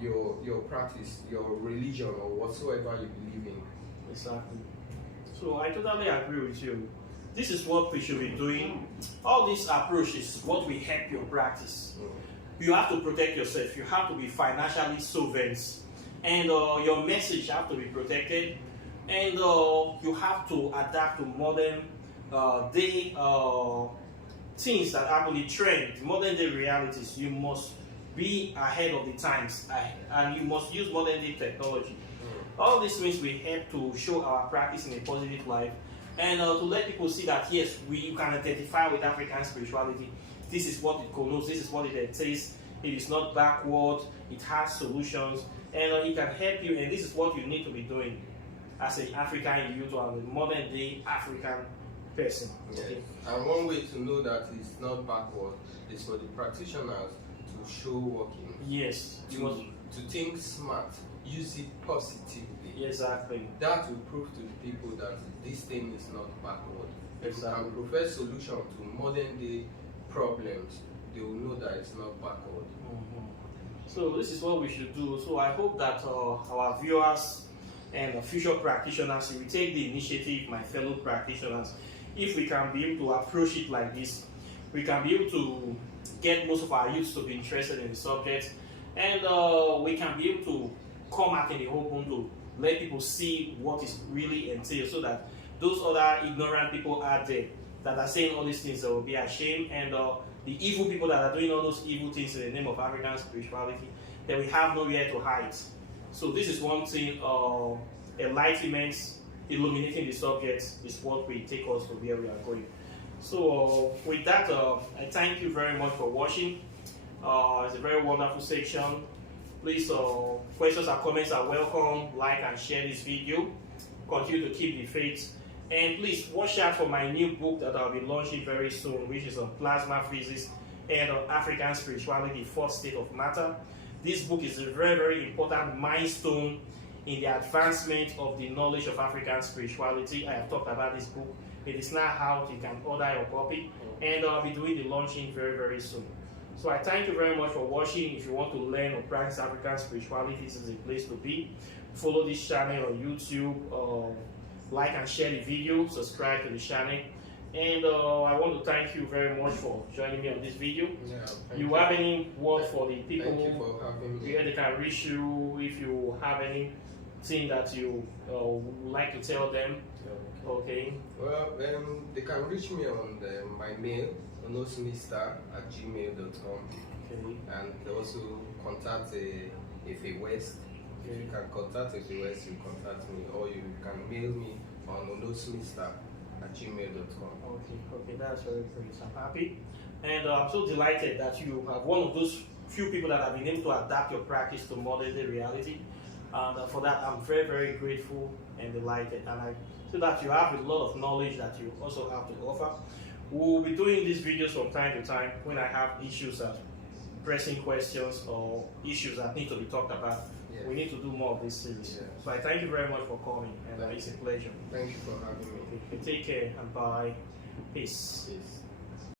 your practice, your religion, or whatsoever you believe in. Exactly. So I totally agree with you. This is what we should be doing. All these approaches, what will help your practice. You have to protect yourself. You have to be financially solvent, and your message have to be protected. And you have to adapt to modern day things that happen, the trend, modern day realities. You must be ahead of the times, and you must use modern day technology. All these things will help to show our practice in a positive light, and to let people see that yes, you can identify with African spirituality. This is what it connotes, this is what it entails. It is not backward, it has solutions, and it can help you, and this is what you need to be doing as an African youth or a modern day African person. Yes. Okay. And one way to know that it's not backward is for the practitioners to show working. Yes. To think smart, use it positively. Exactly. That will prove to the people that this thing is not backward. Exactly. If you can profess solution to modern day problems, they will know that it's not backward. So this is what we should do. So I hope that our viewers and future practitioners will take the initiative, my fellow practitioners. If we can be able to approach it like this, we can be able to get most of our youths to be interested in the subject, and we can be able to come out in the open to let people see what is really entailed, so that those other ignorant people out there that are saying all these things, they will be ashamed, and the evil people that are doing all those evil things in the name of African spirituality, that we have nowhere to hide. So this is one thing, enlightenment, illuminating the subject is what will take us to where we are going. So with that, I thank you very much for watching. It's a very wonderful section. Please, questions and comments are welcome. Like and share this video. Continue to keep the faith. And please watch out for my new book that I'll be launching very soon, which is on plasma physics and on African spirituality, the fourth state of matter. This book is a very, very important milestone in the advancement of the knowledge of African spirituality. I have talked about this book. It is now out. You can order your copy, and I'll be doing the launching very, very soon. So I thank you very much for watching. If you want to learn or practice African spirituality, this is a place to be. Follow this channel on YouTube. Like and share the video, subscribe to the channel, and I want to thank you very much for joining me on this video. You have any word for the people? Thank you for having me. Where they can reach you, if you have anything that you would like to tell them? Okay. Well, they can reach me on my mail, Onomister@gmail.com. Okay. And they also contact Efe West. If you can contact Efe West, you contact me, or you can mail me on onomister@gmail.com. Okay, that's very great. I'm happy. And I'm so delighted that you are one of those few people that have been able to adapt your practice to modern day reality. And for that, I'm very, very grateful and delighted. And I feel that you have a lot of knowledge that you also have to offer. We'll be doing these videos from time to time when I have issues, pressing questions or issues that need to be talked about. Yes. We need to do more of this series. Yes. So I thank you very much for coming, and it's a pleasure. Thank you for having me. Okay, take care and bye. Peace. Peace.